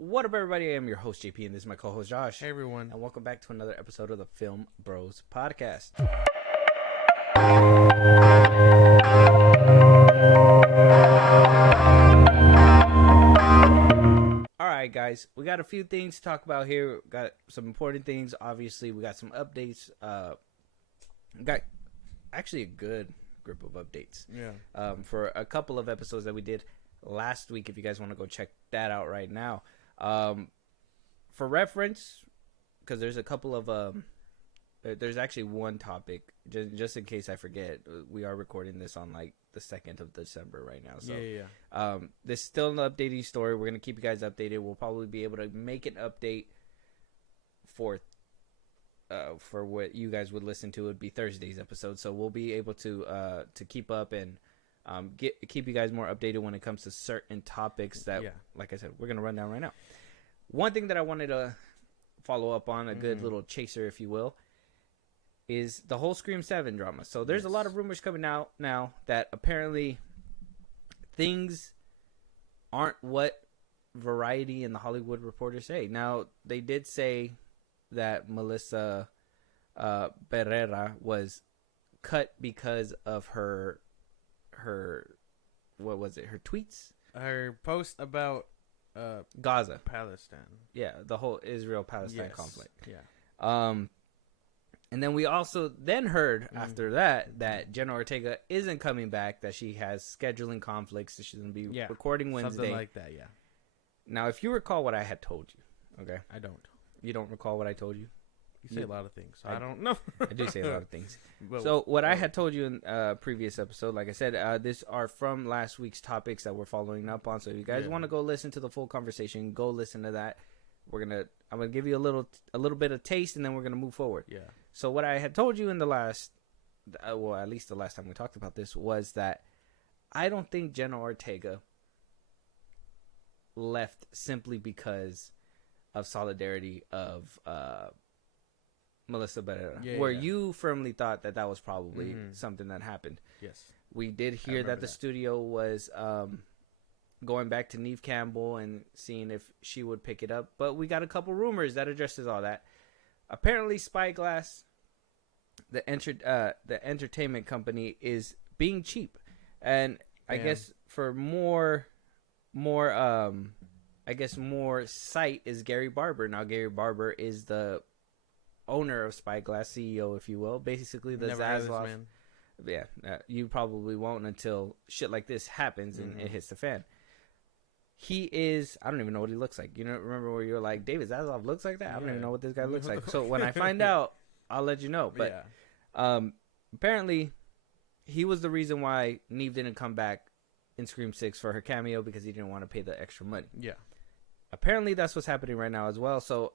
What up, everybody? I am your host, JP, and this is my co-host, Josh. Hey, everyone. And welcome back to another episode of the Film Bros podcast. All right, guys. We got a few things to talk about here. Got some important things. Obviously, we got some updates. Got actually a good group of updates. Yeah. For a couple of episodes that we did last week, if you guys want to go check that out right now. For reference, because there's a couple of there's actually one topic, just in case I forget. We are recording this on like the 2nd of December right now, so this is still an updating story. We're gonna keep you guys updated. We'll probably be able to make an update for what you guys would listen to. Would be Thursday's episode, so we'll be able to keep up and keep you guys more updated when it comes to certain topics that, like I said, we're gonna run down right now. One thing that I wanted to follow up on, a good little chaser, if you will, is the whole Scream 7 drama. So there's a lot of rumors coming out now that apparently things aren't what Variety and the Hollywood Reporter say. Now, they did say that Melissa Barrera was cut because of her what was it? Her tweets? Her post about Gaza, Palestine. Yeah, the whole Israel-Palestine conflict. Yeah. And then we also heard after that Jenna Ortega isn't coming back, that she has scheduling conflicts, that she's going to be recording Wednesday. Something like that, yeah. Now, if you recall what I had told you, okay? I don't. You don't recall what I told you? You say a lot of things. So I don't know. I do say a lot of things. So what I had told you in a previous episode, like I said, these are from last week's topics that we're following up on. So if you guys want to go listen to the full conversation, go listen to that. I'm gonna give you a little bit of taste, and then we're gonna move forward. Yeah. So what I had told you in the last, well, at least the last time we talked about this, was that I don't think Jenna Ortega left simply because of solidarity of Melissa Barrera, where you firmly thought that was probably something that happened. Yes. We did hear that the studio was going back to Neve Campbell and seeing if she would pick it up, but we got a couple rumors that addresses all that. Apparently, Spyglass, the entertainment company, is being cheap, and I guess for more sight is Gary Barber. Now, Gary Barber is the owner of Spyglass, CEO, if you will, basically the Zaslav. Yeah, you probably won't until shit like this happens and it hits the fan. He is, I don't even know what he looks like. You know, remember where you're like, David Zaslav looks like that? I don't even know what this guy looks like. So when I find out, I'll let you know. But apparently, he was the reason why Neve didn't come back in Scream 6 for her cameo, because he didn't want to pay the extra money. Yeah. Apparently, that's what's happening right now as well. So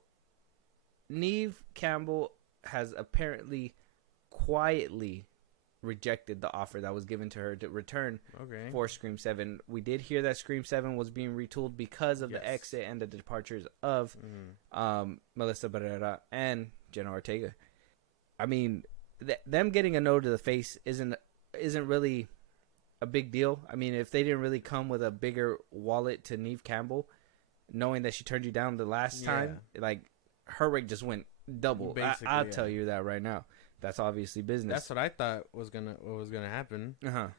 Neve Campbell has apparently quietly rejected the offer that was given to her to return for Scream 7. We did hear that Scream 7 was being retooled because of the exit and the departures of Melissa Barrera and Jenna Ortega. I mean, them getting a no to the face isn't really a big deal. I mean, if they didn't really come with a bigger wallet to Neve Campbell, knowing that she turned you down the last time, like, her rate just went double. I'll tell you that right now. That's obviously business. That's what I thought was gonna happen.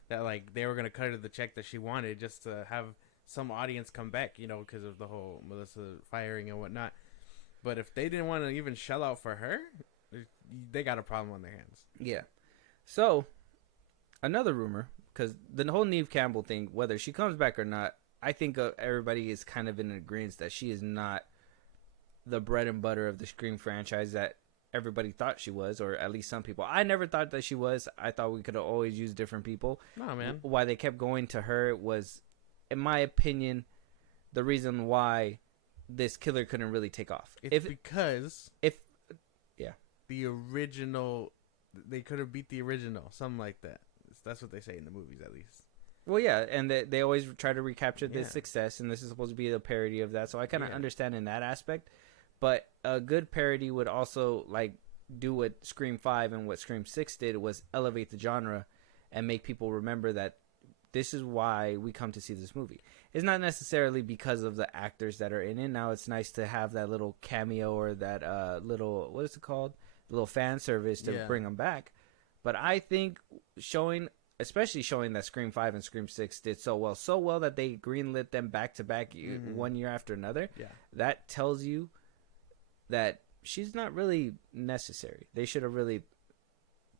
That like they were gonna cut her the check that she wanted just to have some audience come back, you know, because of the whole Melissa firing and whatnot. But if they didn't want to even shell out for her, they got a problem on their hands. Yeah. So another rumor, because the whole Neve Campbell thing, whether she comes back or not, I think everybody is kind of in agreement that she is not the bread and butter of the Scream franchise that everybody thought she was, or at least some people. I never thought that she was. I thought we could have always used different people. No, man. Why they kept going to her was, in my opinion, the reason why this killer couldn't really take off. Because the original, they could have beat the original, something like that. That's what they say in the movies, at least. Well, yeah, and they always try to recapture this success, and this is supposed to be a parody of that. So I kind of understand in that aspect. But a good parody would also like do what Scream 5 and what Scream 6 did, was elevate the genre and make people remember that this is why we come to see this movie. It's not necessarily because of the actors that are in it. Now it's nice to have that little cameo or that little, what is it called? Little fan service to bring them back. But I think especially showing that Scream 5 and Scream 6 did so well that they greenlit them back to back 1 year after another. Yeah. That tells you that she's not really necessary. They should have really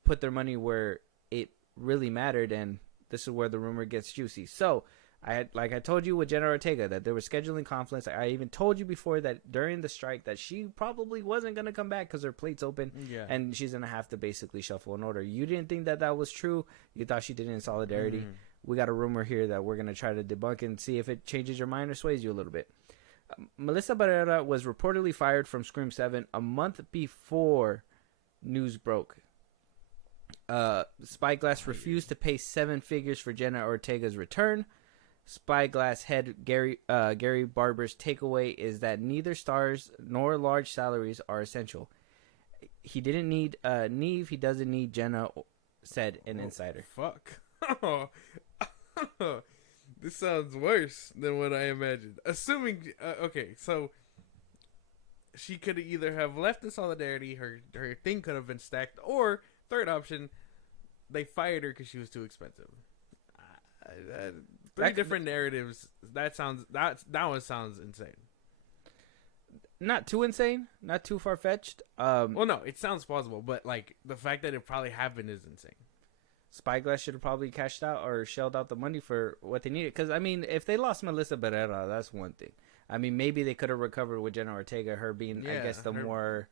put their money where it really mattered, and this is where the rumor gets juicy. So, I told you with Jenna Ortega that there were scheduling conflicts. I even told you before that during the strike that she probably wasn't going to come back because her plate's open, and she's going to have to basically shuffle an order. You didn't think that was true. You thought she did it in solidarity. We got a rumor here that we're going to try to debunk and see if it changes your mind or sways you a little bit. Melissa Barrera was reportedly fired from Scream 7 a month before news broke. Spyglass refused to pay 7 figures for Jenna Ortega's return. Spyglass head Gary Barber's takeaway is that neither stars nor large salaries are essential. He didn't need Neve. He doesn't need Jenna, said an insider. Fuck. This sounds worse than what I imagined. Assuming, okay, so she could either have left in solidarity, her thing could have been stacked, or third option, they fired her because she was too expensive. Three different narratives. That one sounds insane. Not too insane, not too far fetched. Well, no, it sounds plausible, but like the fact that it probably happened is insane. Spyglass should have probably cashed out or shelled out the money for what they needed. Because I mean, if they lost Melissa Barrera, that's one thing. I mean, maybe they could have recovered with Jenna Ortega, her being, I guess, the more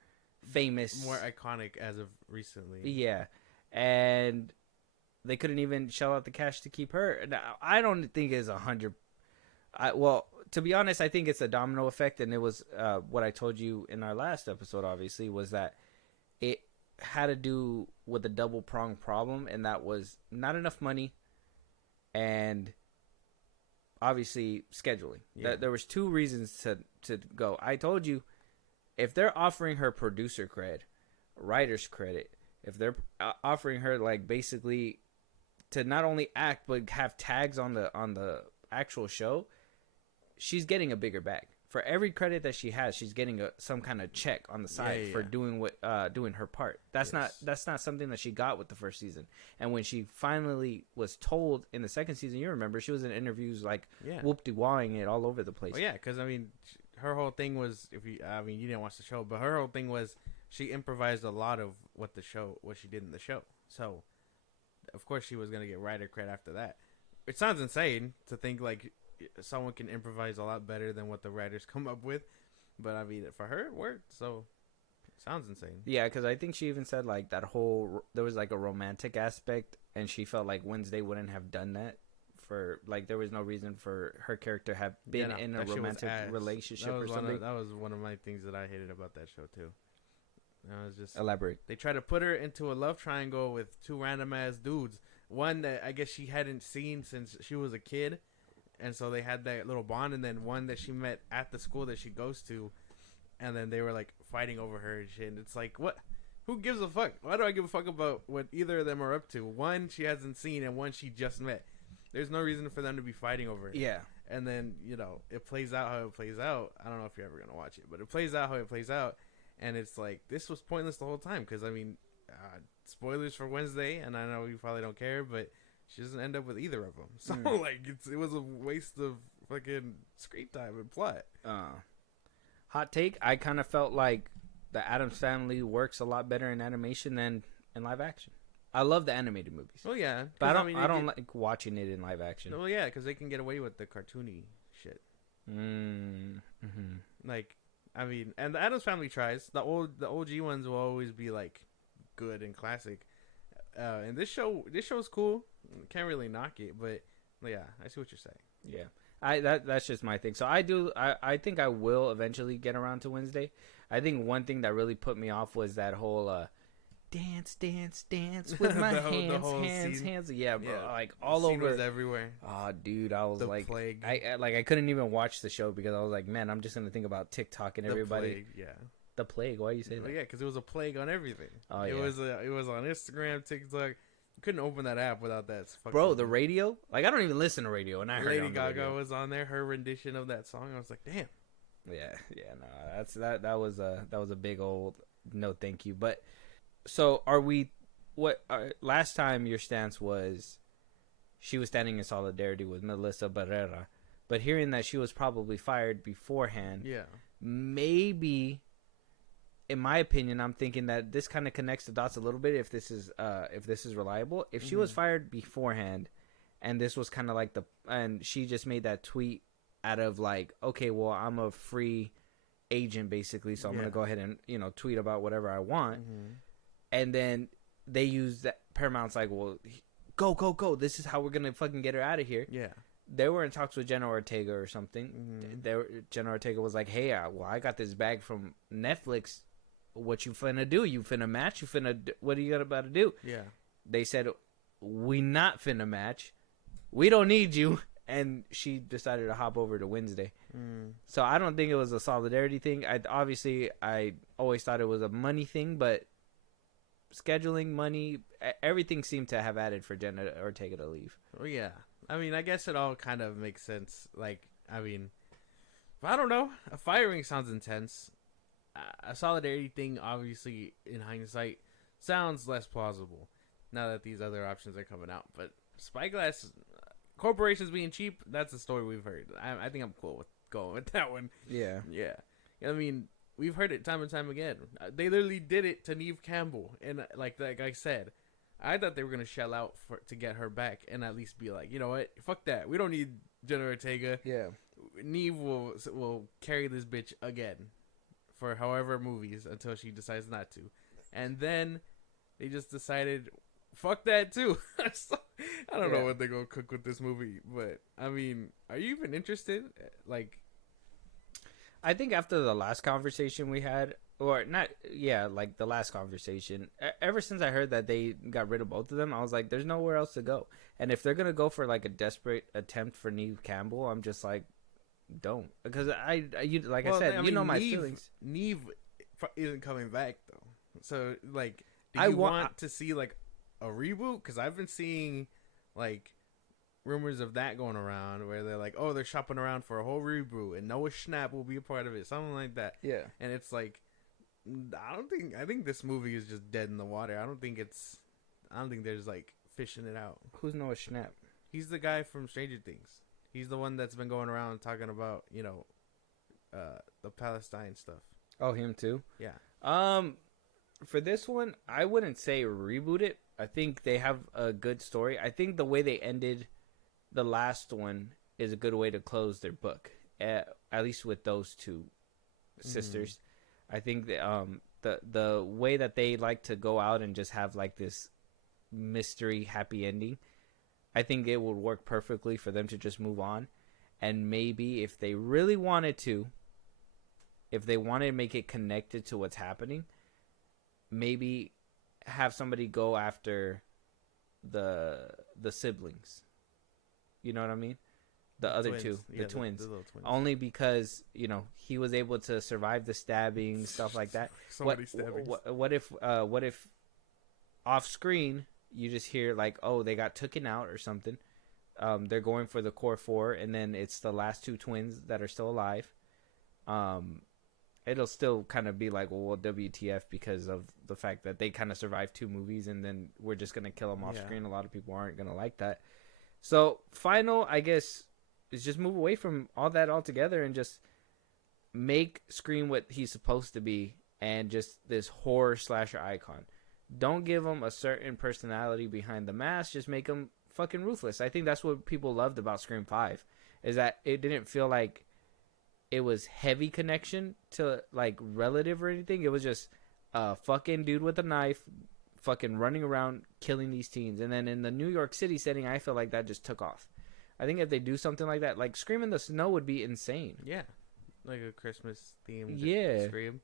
famous, more iconic as of recently. Yeah, and they couldn't even shell out the cash to keep her. Now, I don't think it's 100. Well, to be honest, I think it's a domino effect, and it was what I told you in our last episode. Obviously, was that it had to do with a double pronged problem, and that was not enough money, and obviously scheduling. Yeah. There was 2 reasons to go. I told you, if they're offering her producer cred, writer's credit, if they're offering her like basically to not only act but have tags on the actual show, she's getting a bigger bag. For every credit that she has, she's getting some kind of check on the side for doing her part. That's not something that she got with the first season. And when she finally was told in the second season, you remember she was in interviews like whoop-de-wahing it all over the place. Well, yeah, because I mean, her whole thing was you didn't watch the show, but her whole thing was she improvised a lot of what she did in the show. So of course she was gonna get writer credit after that. It sounds insane to think like someone can improvise a lot better than what the writers come up with, but I mean, for her it worked, so it sounds insane. Yeah, because I think she even said like there was like a romantic aspect, and she felt like Wednesday wouldn't have done that for like there was no reason for her character to have been in a romantic relationship or something. That was one of my things that I hated about that show too. I was just elaborate. They try to put her into a love triangle with 2 random ass dudes. One that I guess she hadn't seen since she was a kid. And so they had that little bond, and then one that she met at the school that she goes to, and then they were like fighting over her and shit. And it's like, what? Who gives a fuck? Why do I give a fuck about what either of them are up to? One she hasn't seen, and one she just met. There's no reason for them to be fighting over it. Yeah. And then it plays out how it plays out. I don't know if you're ever gonna watch it, but it plays out how it plays out, and it's like this was pointless the whole time because I mean, spoilers for Wednesday, and I know you probably don't care, but she doesn't end up with either of them. So, like, it was a waste of fucking screen time and plot. Hot take, I kind of felt like the Addams Family works a lot better in animation than in live action. I love the animated movies. Well, yeah. But I don't like watching it in live action. Well, yeah, because they can get away with the cartoony shit. Mm-hmm. Like, I mean, and the Addams Family tries. The OG ones will always be, like, good and classic. And this show's cool. Can't really knock it, but yeah, I see what you're saying. Yeah, that's just my thing. So I think I will eventually get around to Wednesday. I think one thing that really put me off was that whole dance with my hands. Yeah, bro, like all over. Was everywhere. Oh, dude, I was the like, plague. I couldn't even watch the show because I was like, man, I'm just gonna think about TikTok and everybody. Plague, yeah. The plague. Why do you say that? Yeah, because it was a plague on everything. Oh, it was on Instagram, TikTok. couldn't open that app without that. Bro, the radio. Like I don't even listen to radio, and I heard Lady Gaga was on there. Her rendition of that song. I was like, damn. Yeah. No, that was a big old no, thank you. But so are we? Last time your stance was, she was standing in solidarity with Melissa Barrera, but hearing that she was probably fired beforehand. Yeah. Maybe. In my opinion, I'm thinking that this kind of connects the dots a little bit. If this is reliable, if she was fired beforehand, and this was kind of like and she just made that tweet out of like, okay, well, I'm a free agent basically, so I'm gonna go ahead and tweet about whatever I want, and then they use that. Paramount's like, well, go, this is how we're gonna fucking get her out of here. Yeah. They were in talks with Jenna Ortega or something. Jenna Ortega was like, hey, I got this bag from Netflix. What you finna do? You finna match? What are you about to do? Yeah. They said, we not finna match. We don't need you. And she decided to hop over to Wednesday. So I don't think it was a solidarity thing. I always thought it was a money thing, but scheduling, money, everything seemed to have added for Jenna Ortega to leave. Well, yeah. I mean, I guess it all kind of makes sense. Like, I mean, I don't know. A firing sounds intense. A solidarity thing, obviously, in hindsight, sounds less plausible now that these other options are coming out. But Spyglass, corporations being cheap, that's a story we've heard. I think I'm cool with going with that one. Yeah. Yeah. I mean, we've heard it time and time again. They literally did it to Neve Campbell. And like I said, I thought they were going to shell out to get her back and at least be like, you know what? Fuck that. We don't need Jenna Ortega. Yeah. Neve will carry this bitch again for however movies until she decides not to. And then they just decided, fuck that too. So, I don't know what they're going to cook with this movie. But, I mean, are you even interested? Like, I think after the last conversation we had, or not, like the last conversation, ever since I heard that they got rid of both of them, I was like, there's nowhere else to go. And if they're going to go for like a desperate attempt for Neve Campbell, I'm just like, don't. Because I said, my feelings. Neve isn't coming back, though. So, like, do you want to see, like, a reboot? Because I've been seeing, like, rumors of that going around where they're like, oh, they're shopping around for a whole reboot and Noah Schnapp will be a part of it, something like that. Yeah. And it's like, I think this movie is just dead in the water. I don't think there's like fishing it out. Who's Noah Schnapp? He's the guy from Stranger Things. He's the one that's been going around talking about, the Palestine stuff. Oh, him too? Yeah. For this one, I wouldn't say reboot it. I think they have a good story. I think the way they ended the last one is a good way to close their book, at least with those two sisters. I think the way that they like to go out and just have like this mystery happy ending, I think it would work perfectly for them to just move on. And maybe if they really wanted to, if they wanted to make it connected to what's happening, maybe have somebody go after the siblings. You know what I mean? The other twins. two, the Yeah, twins. the little twins. Only because, he was able to survive the stabbing, stuff like that. Many stabbings. What if off screen you just hear like, oh, they got taken out or something. They're going for the core four, and then it's the last two twins that are still alive. It'll still kind of be like, well, WTF, because of the fact that they kind of survived two movies, and then we're just going to kill them off screen. A lot of people aren't going to like that. So, final, I guess, is just move away from all that altogether and just make Scream what he's supposed to be and just this horror slasher icon. Don't give him a certain personality behind the mask. Just make him fucking ruthless. I think that's what people loved about Scream 5, is that it didn't feel like it was heavy connection to like relative or anything. It was just a fucking dude with a knife fucking running around killing these teens. And then in the New York City setting, I feel like that just took off. I think if they do something like that, like Scream in the Snow would be insane. Yeah. Like a Christmas themed Scream.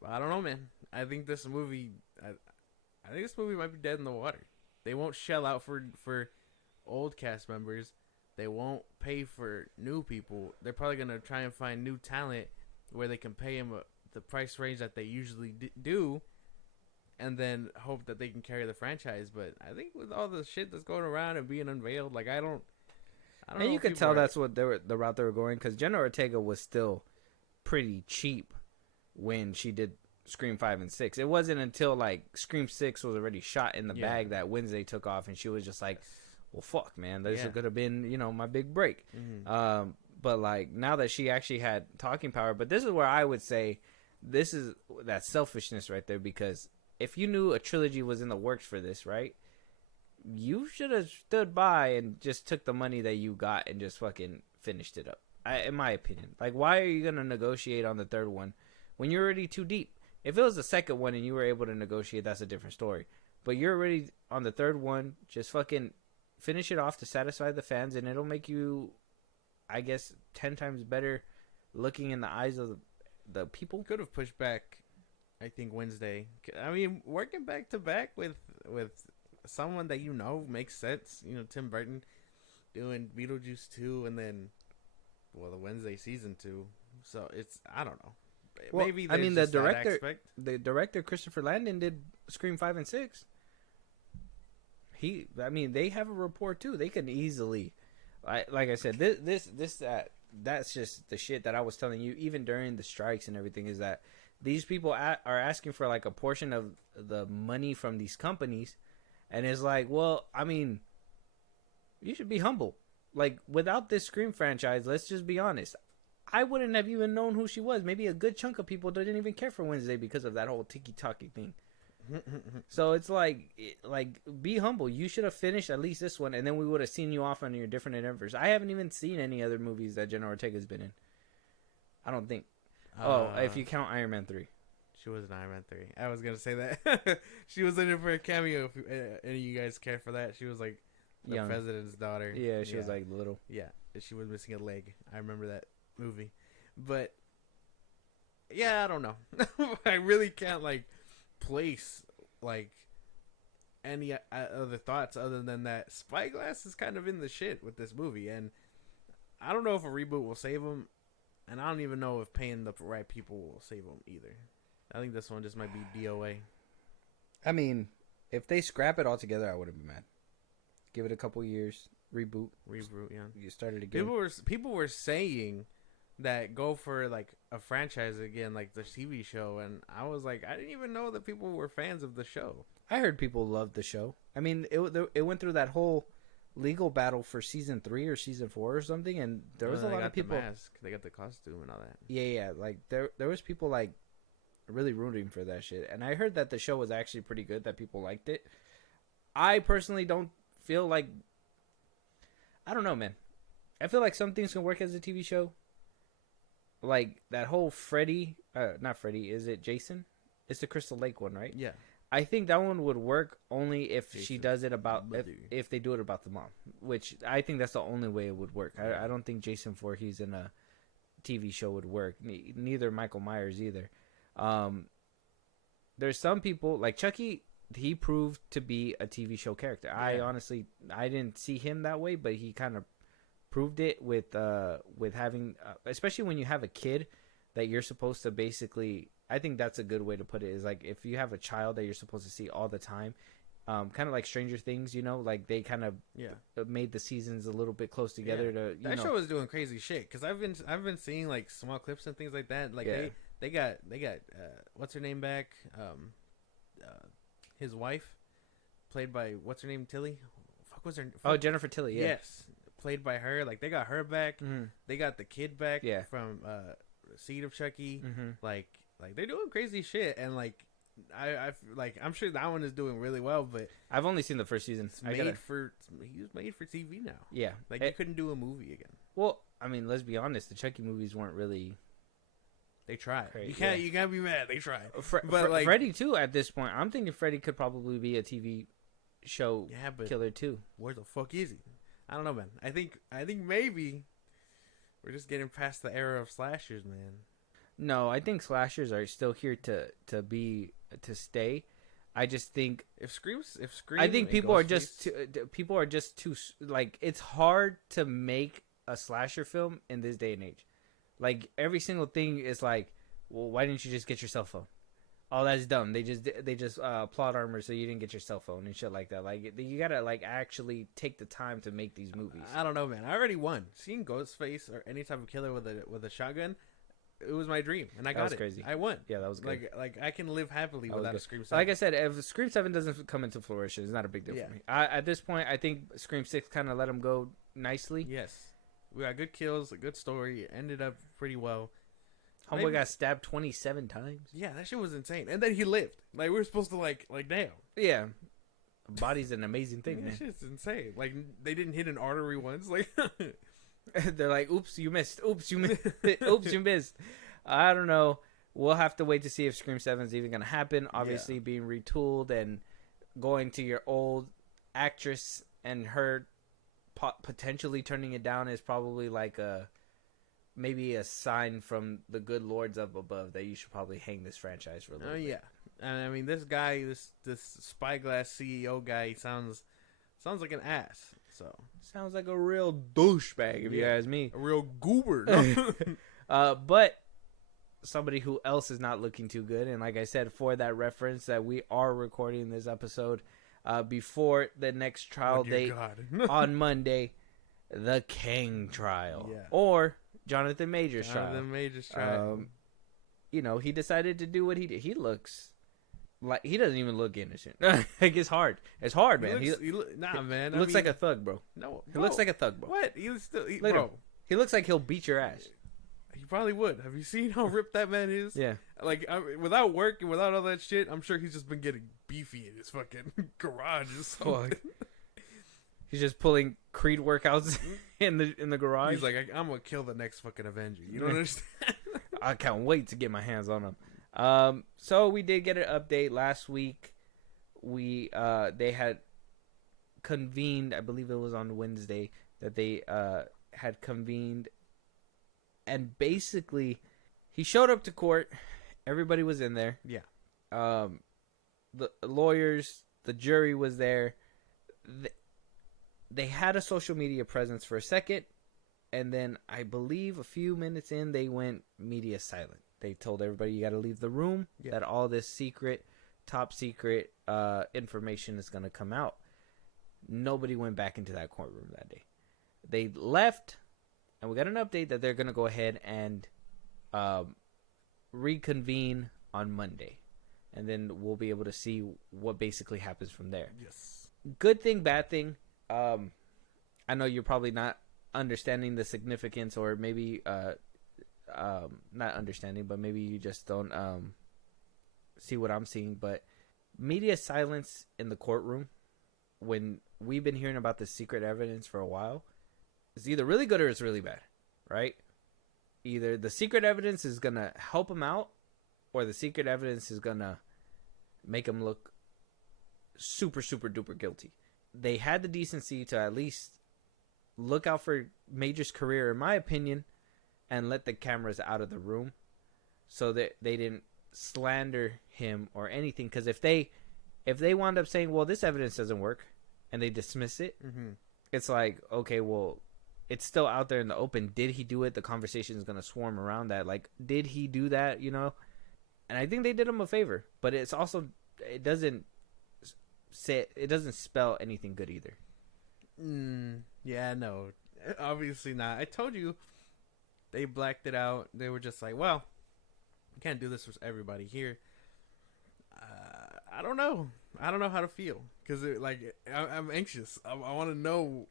But I don't know, man. I think this movie might be dead in the water. They won't shell out for old cast members. They won't pay for new people. They're probably going to try and find new talent where they can pay them the price range that they usually do. and then hope that they can carry the franchise. But I think with all the shit that's going around and being unveiled, like I don't And know you if could people tell are- that's what the route they were going, because Jenna Ortega was still pretty cheap when she did Scream 5 and 6. It wasn't until like Scream 6 was already shot in the bag that Wednesday took off, and she was just like, well, fuck, man, this could have been, you know, my big break. But like now that she actually had talking power, but this is where I would say this is that selfishness right there, because if you knew a trilogy was in the works for this, right, you should have stood by and just took the money that you got and just fucking finished it up. In my opinion, like, why are you gonna negotiate on the third one when you're already too deep? If it was the second one and you were able to negotiate, that's a different story. But you're already on the third one. Just fucking finish it off to satisfy the fans, and it'll make you, I guess, 10 times better looking in the eyes of the people. Could have pushed back, I think, Wednesday. I mean, working back to back with someone that you know makes sense. You know, Tim Burton doing Beetlejuice 2 and then, well, the Wednesday season 2. So it's, I don't know. Well, Maybe I mean, the just that director, aspect. the director Christopher Landon did Scream 5 and 6. They have a rapport too. They can easily, like I said, that's just the shit that I was telling you, even during the strikes and everything, is that these people are asking for like a portion of the money from these companies, and it's like, well, I mean, you should be humble. Like, without this Scream franchise, let's just be honest, I wouldn't have even known who she was. Maybe a good chunk of people didn't even care for Wednesday because of that whole tiki-taki thing. So it's like, be humble. You should have finished at least this one, and then we would have seen you off on your different endeavors. I haven't even seen any other movies that Jenna Ortega's been in. I don't think. If you count Iron Man 3. She was in Iron Man 3. I was going to say that. She was in it for a cameo. If any of you guys care for that. She was like the Young. president's daughter. Yeah, she was like little. Yeah, she was missing a leg. I remember that movie. But, yeah, I don't know. I really can't, like, place, like, any other thoughts other than that Spyglass is kind of in the shit with this movie. And I don't know if a reboot will save him. And I don't even know if paying the right people will save him either. I think this one just might be D.O.A. I mean, if they scrap it altogether, I wouldn't be mad. Give it a couple years, reboot, yeah. You started again. People were saying that go for like a franchise again, like the TV show, and I was like, I didn't even know that people were fans of the show. I heard people loved the show. I mean, it went through that whole legal battle for season 3 or season 4 or something, and there was a lot of people. The mask, they got the costume and all that. Yeah, like there was people like really rooting for that shit, and I heard that the show was actually pretty good, that people liked it. I personally don't feel like, I don't know, man. I feel like some things can work as a TV show. Like that whole not Freddy, is it Jason? It's the Crystal Lake one, right? Yeah. I think that one would work only if Jason she does it about, if they do it about the mom, which I think that's the only way it would work. I don't think Jason Voorhees in a TV show would work. Neither Michael Myers either. There's some people like Chucky. He proved to be a TV show character. Yeah. I honestly, I didn't see him that way, but he kind of proved it with having, especially when you have a kid that you're supposed to basically, I think that's a good way to put it, is like if you have a child that you're supposed to see all the time, kind of like Stranger Things, you know, like they kind of made the seasons a little bit close together to, you know. That show was doing crazy shit, because I've been seeing like small clips and things like that. Like they got what's her name back? His wife, played by what's her name, Tilly? Fuck, what's her? Oh, Jennifer Tilly. Yeah. Yes, played by her. Like they got her back. Mm-hmm. They got the kid back. Yeah. From Seed of Chucky. Mm-hmm. Like they're doing crazy shit, and like I'm sure that one is doing really well, but I've only seen the first season. He was made for TV now. Yeah, like you couldn't do a movie again. Well, I mean, let's be honest. The Chucky movies weren't really. They tried. Great, you can't be mad. They tried. But like Freddy too. At this point, I'm thinking Freddy could probably be a TV show killer too. Where the fuck is he? I don't know, man. I think maybe we're just getting past the era of slashers, man. No, I think slashers are still here to stay. I just think if Scream. I think people are just too like, it's hard to make a slasher film in this day and age. Like every single thing is like, well, why didn't you just get your cell phone? oh, that's dumb. They just plot armor so you didn't get your cell phone and shit like that. Like you gotta like actually take the time to make these movies. I don't know, man. I already won. Seeing Ghostface or any type of killer with a shotgun, it was my dream, and I got it. Crazy. I won. Yeah, that was good. Like I can live happily without a Scream 7. Like I said, if Scream 7 doesn't come into fruition, it's not a big deal for me. At this point, I think Scream 6 kind of let him go nicely. Yes, we got good kills, a good story. It ended up pretty well. Homeboy got stabbed 27 times. Yeah, that shit was insane, and then he lived. Like we were supposed to like damn. Yeah, a body's an amazing thing. That shit's insane. Like they didn't hit an artery once. Like. They're like, oops, you missed. Oops, you missed. Oops, you missed. I don't know. We'll have to wait to see if Scream 7 is even going to happen. Obviously, being retooled and going to your old actress and her potentially turning it down is probably like maybe a sign from the good lords up above that you should probably hang this franchise for a little bit. Yeah. And I mean, this guy, this Spyglass CEO guy sounds like an ass. So sounds like a real douchebag, if you ask me. A real goober. But somebody who else is not looking too good, and like I said, for that reference that we are recording this episode before the next trial date on Monday, the King trial, or Jonathan Majors trial. You know, he decided to do what he did. He looks like he doesn't even look innocent. Like it's hard, man. He looks like a thug, bro. No, he looks like a thug, bro. What? He looks still, bro. He looks like he'll beat your ass. He probably would. Have you seen how ripped that man is? Yeah. Like without work and without all that shit, I'm sure he's just been getting beefy in his fucking garage or something. He's just pulling Creed workouts in the garage. He's like, I'm gonna kill the next fucking Avenger. You don't understand? I can't wait to get my hands on him. So we did get an update last week. They had convened, I believe it was on Wednesday, that they had convened, and basically he showed up to court. Everybody was in there. Yeah. The lawyers, the jury was there. They had a social media presence for a second, and then I believe a few minutes in, they went media silent. They told everybody, you got to leave the room, that all this secret, top secret information is going to come out. Nobody went back into that courtroom that day. They left, and we got an update that they're going to go ahead and reconvene on Monday. And then we'll be able to see what basically happens from there. Yes. Good thing, bad thing. I know you're probably not understanding the significance, or maybe not understanding, but maybe you just don't see what I'm seeing. But media silence in the courtroom, when we've been hearing about the secret evidence for a while, is either really good or it's really bad, right? Either the secret evidence is going to help them out, or the secret evidence is going to make them look super, super duper guilty. They had the decency to at least look out for Major's career, in my opinion, and let the cameras out of the room so that they didn't slander him or anything. Because if they wound up saying, well, this evidence doesn't work, and they dismiss it, it's like, okay, well, it's still out there in the open. Did he do it? The conversation is going to swarm around that. Like, did he do that, you know? And I think they did him a favor. But it's also, it doesn't spell anything good either. Yeah, no. Obviously not. I told you they blacked it out. They were just like, well, we can't do this with everybody here. I don't know. I don't know how to feel. Because, I'm anxious. I want to know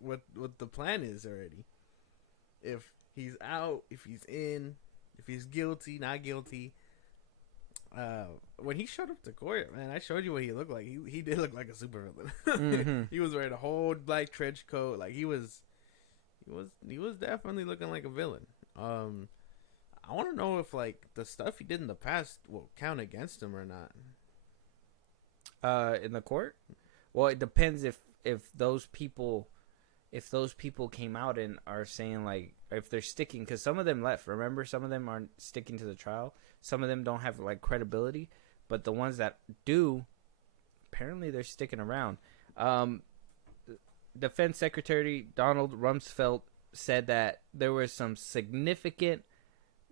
what the plan is already. If he's out, if he's in, if he's guilty, not guilty. When he showed up to court, man, I showed you what he looked like. He did look like a supervillain. He was wearing a whole black trench coat. Like he was definitely looking like a villain. I want to know if like the stuff he did in the past will count against him or not. In the court? Well, it depends if those people came out and are saying like if they're sticking, because some of them left. Remember, some of them aren't sticking to the trial. Some of them don't have like credibility, but the ones that do, apparently they're sticking around. Defense Secretary Donald Rumsfeld said that there were some significant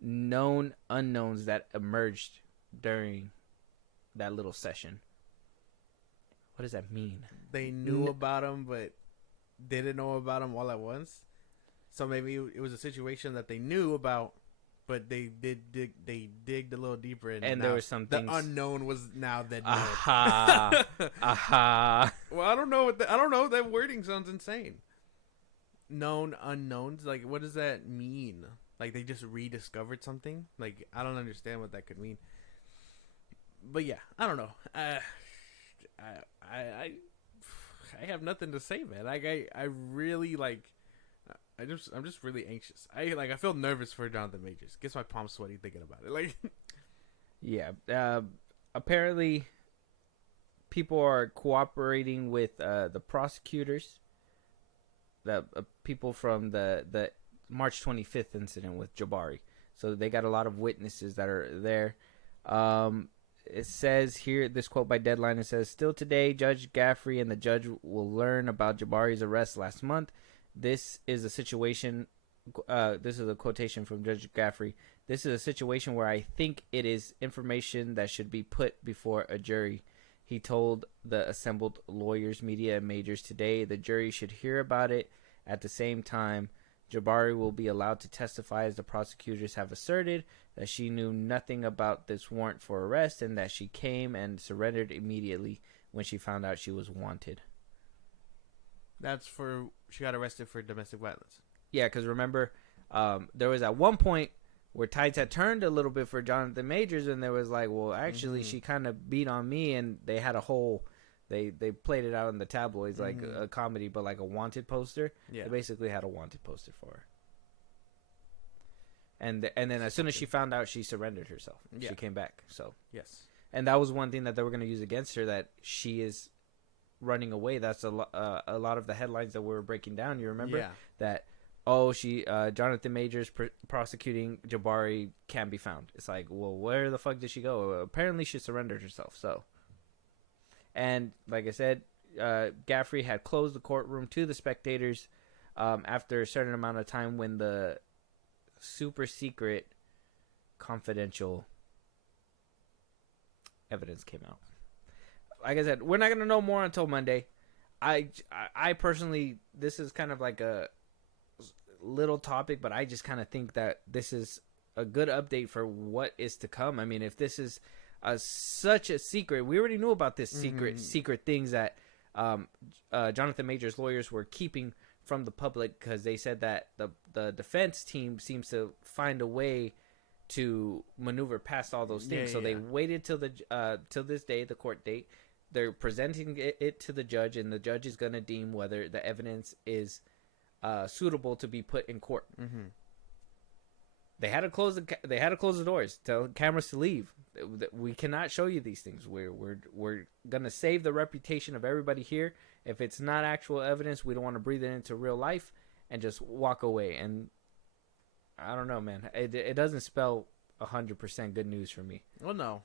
known unknowns that emerged during that little session. What does that mean? They knew about him, but didn't know about him all at once. So maybe it was a situation that they knew about, but they digged a little deeper, and there was some the things... unknown was now the known. Aha, aha. Well, I don't know. I don't know. That wording sounds insane. Known unknowns. Like, what does that mean? Like, they just rediscovered something? Like, I don't understand what that could mean. But yeah, I don't know. I have nothing to say, man. Like, I really like. I'm just really anxious. I feel nervous for Jonathan Majors. Gets my palms sweaty thinking about it. Like, yeah. Apparently, people are cooperating with the prosecutors. The people from the March 25th incident with Jabari. So they got a lot of witnesses that are there. It says here, this quote by Deadline, it says, "Still today, Judge Gaffrey and the judge will learn about Jabari's arrest last month. This is a situation," this is a quotation from Judge Gaffrey, "This is a situation where I think it is information that should be put before a jury." He told the assembled lawyers, media, and Majors today the jury should hear about it. At the same time, Jabari will be allowed to testify, as the prosecutors have asserted that she knew nothing about this warrant for arrest and that she came and surrendered immediately when she found out she was wanted. That's for... She got arrested for domestic violence. Yeah, because remember, there was at one point where tides had turned a little bit for Jonathan Majors, and there was like, well, actually, she kind of beat on me, and they had a whole... They played it out in the tabloids like a comedy, but like a wanted poster. Yeah. They basically had a wanted poster for her. And then as soon as she found out, she surrendered herself. Yeah. She came back. So yes. And that was one thing that they were going to use against her, that she is running away. That's a lot of the headlines that we were breaking down. You remember? Yeah. That, Jonathan Majors prosecuting Jabari can't be found. It's like, well, where the fuck did she go? Apparently she surrendered herself. So, and like I said, Gaffrey had closed the courtroom to the spectators after a certain amount of time when the super secret confidential evidence came out. Like I said, we're not going to know more until Monday. I personally, this is kind of like a little topic, but I just kind of think that this is a good update for what is to come. I mean, if this is such a secret, we already knew about this secret things that Jonathan Majors' lawyers were keeping from the public, because they said that the defense team seems to find a way to maneuver past all those things. They waited till this day, the court date. They're presenting it to the judge, and the judge is going to deem whether the evidence is suitable to be put in court. Mm-hmm. They had to close the doors, tell cameras to leave. We cannot show you these things. We're gonna save the reputation of everybody here. If it's not actual evidence, we don't want to breathe it into real life and just walk away. And I don't know, man. It doesn't spell 100% good news for me. Well, no,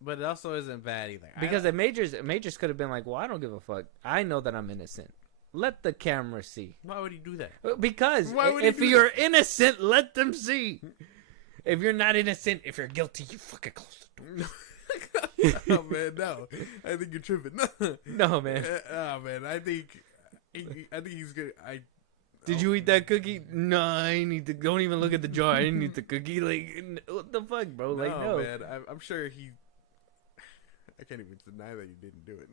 but it also isn't bad either. Because the Majors could have been like, well, I don't give a fuck. I know that I'm innocent. Let the camera see. Why would he do that? Because if you're innocent, let them see. If you're not innocent, if you're guilty, you fucking close the door. Oh, man, no. I think you're tripping. No, man. Oh, man, I think he's good. Did you eat that cookie? No, I need to. Don't even look at the jar. I didn't eat the cookie. Like, what the fuck, bro? Like, no. Man, I'm sure he... I can't even deny that you didn't do it.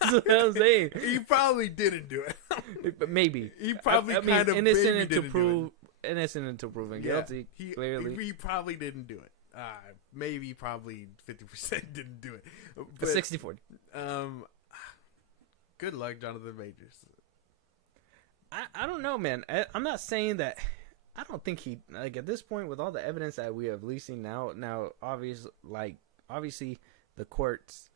That's what I'm saying. He probably didn't do it. But maybe. He probably kind of innocent until proven guilty. Clearly, he probably didn't do it. Maybe probably 50% didn't do it. But 60-40. Good luck, Jonathan Majors. I don't know, man. I'm not saying that. I don't think he, like, at this point, with all the evidence that we have leasing now obviously the courts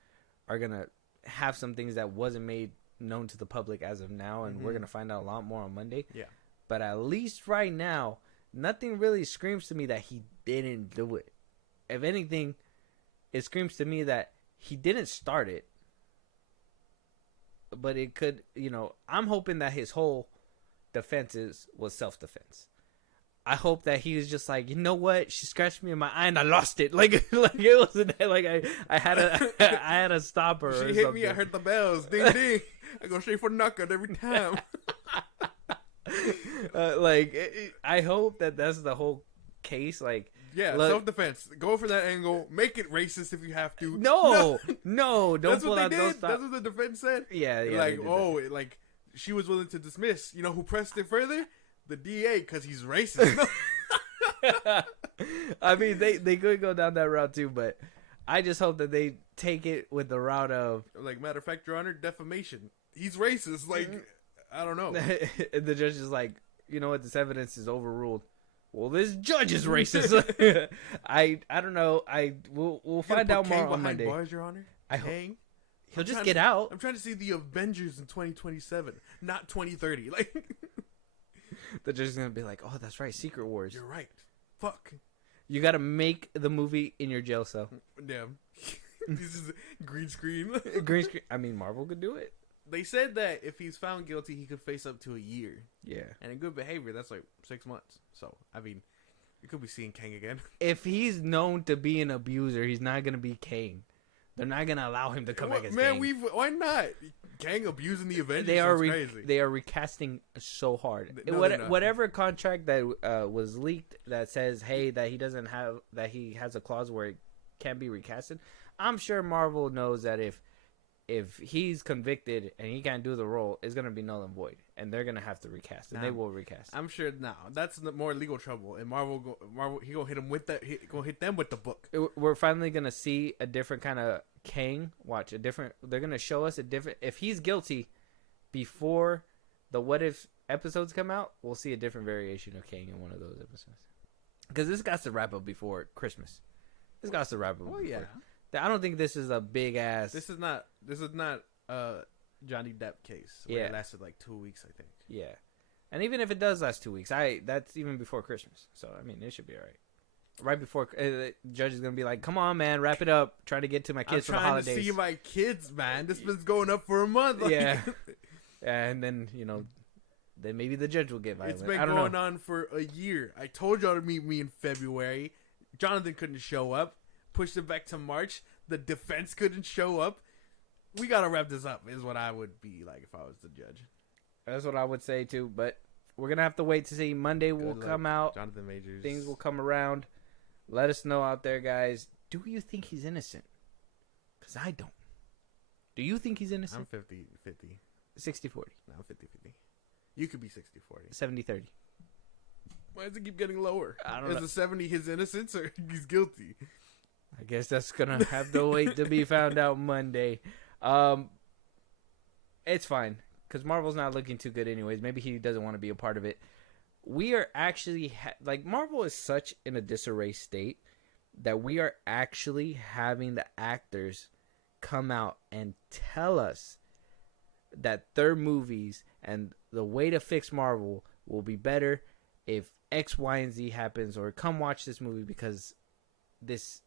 are gonna have some things that wasn't made known to the public as of now, and we're gonna find out a lot more on Monday. Yeah. But at least right now, nothing really screams to me that he didn't do it. If anything, it screams to me that he didn't start it. But it could, I'm hoping that his whole defense was self-defense. I hope that he was just like, you know what? She scratched me in my eye and I lost it. Like it wasn't like I had to stop her. She hit me. I heard the bells. Ding ding. I go straight for knockout every time. I hope that's the whole case. Like, yeah, self-defense. Go for that angle. Make it racist if you have to. No, don't that's pull what out they those. did. That's what the defense said. Yeah. Like she was willing to dismiss. You know who pressed it further? The D.A. because he's racist. I mean, they could go down that route too, but I just hope that they take it with the route of, like, matter of fact, Your Honor, defamation. He's racist. Like, I don't know. The judge is like, you know what? This evidence is overruled. Well, this judge is racist. I don't know. We'll find out more on Monday. Bars, Your Honor. He'll just get out. I'm trying to see the Avengers in 2027, not 2030. Like. The judge is gonna be like, "Oh, that's right, Secret Wars." You're right. Fuck. You got to make the movie in your jail cell. Damn. This is green screen. Green screen. I mean, Marvel could do it. They said that if he's found guilty, he could face up to a year. Yeah. And in good behavior, that's like 6 months. So, I mean, you could be seeing Kang again. If he's known to be an abuser, he's not gonna be Kang. They're not gonna allow him to come back as Kang. Why not? Kang abusing the Avengers. Crazy. They are recasting so hard. No, whatever contract that was leaked that says, hey, that he has a clause where it can't be recasted. I'm sure Marvel knows that if he's convicted and he can't do the role, it's gonna be null and void, and they're gonna have to recast, and they will recast. I'm sure now that's the more legal trouble, and Marvel he gonna hit him with that. He gonna hit them with the book. We're finally gonna see a different kind of Kang. Watch a different. They're gonna show us a different. If he's guilty, before the What If episodes come out, we'll see a different variation of Kang in one of those episodes. Because this got to wrap up before Christmas. This got to wrap up. Oh yeah. I don't think this is a big ass. This is not Johnny Depp case. Where it lasted like 2 weeks, I think. Yeah, and even if it does last 2 weeks, that's even before Christmas. So I mean, it should be all right. Right before the judge is gonna be like, "Come on, man, wrap it up. Try to get to my kids for the holidays." I'm trying to see my kids, man. This one's going up for a month. Like. Yeah, and then then maybe the judge will get violent. It's been going on for a year. I told y'all to meet me in February. Jonathan couldn't show up. Pushed it back to March. The defense couldn't show up. We gotta wrap this up, is what I would be like if I was the judge. That's what I would say too, but we're gonna have to wait to see. Monday will come out. Jonathan Majors. Things will come around. Let us know out there, guys. Do you think he's innocent? Because I don't. Do you think he's innocent? I'm 50-50. 60-40. No, I'm 50-50. You could be 60-40. 70-30. Why does it keep getting lower? I don't know. Is the 70 his innocence or he's guilty? I guess that's going to have to wait to be found out Monday. It's fine, because Marvel's not looking too good anyways. Maybe he doesn't want to be a part of it. We are actually, Marvel is such in a disarray state that we are actually having the actors come out and tell us that their movies and the way to fix Marvel will be better if X, Y, and Z happens, or come watch this movie because this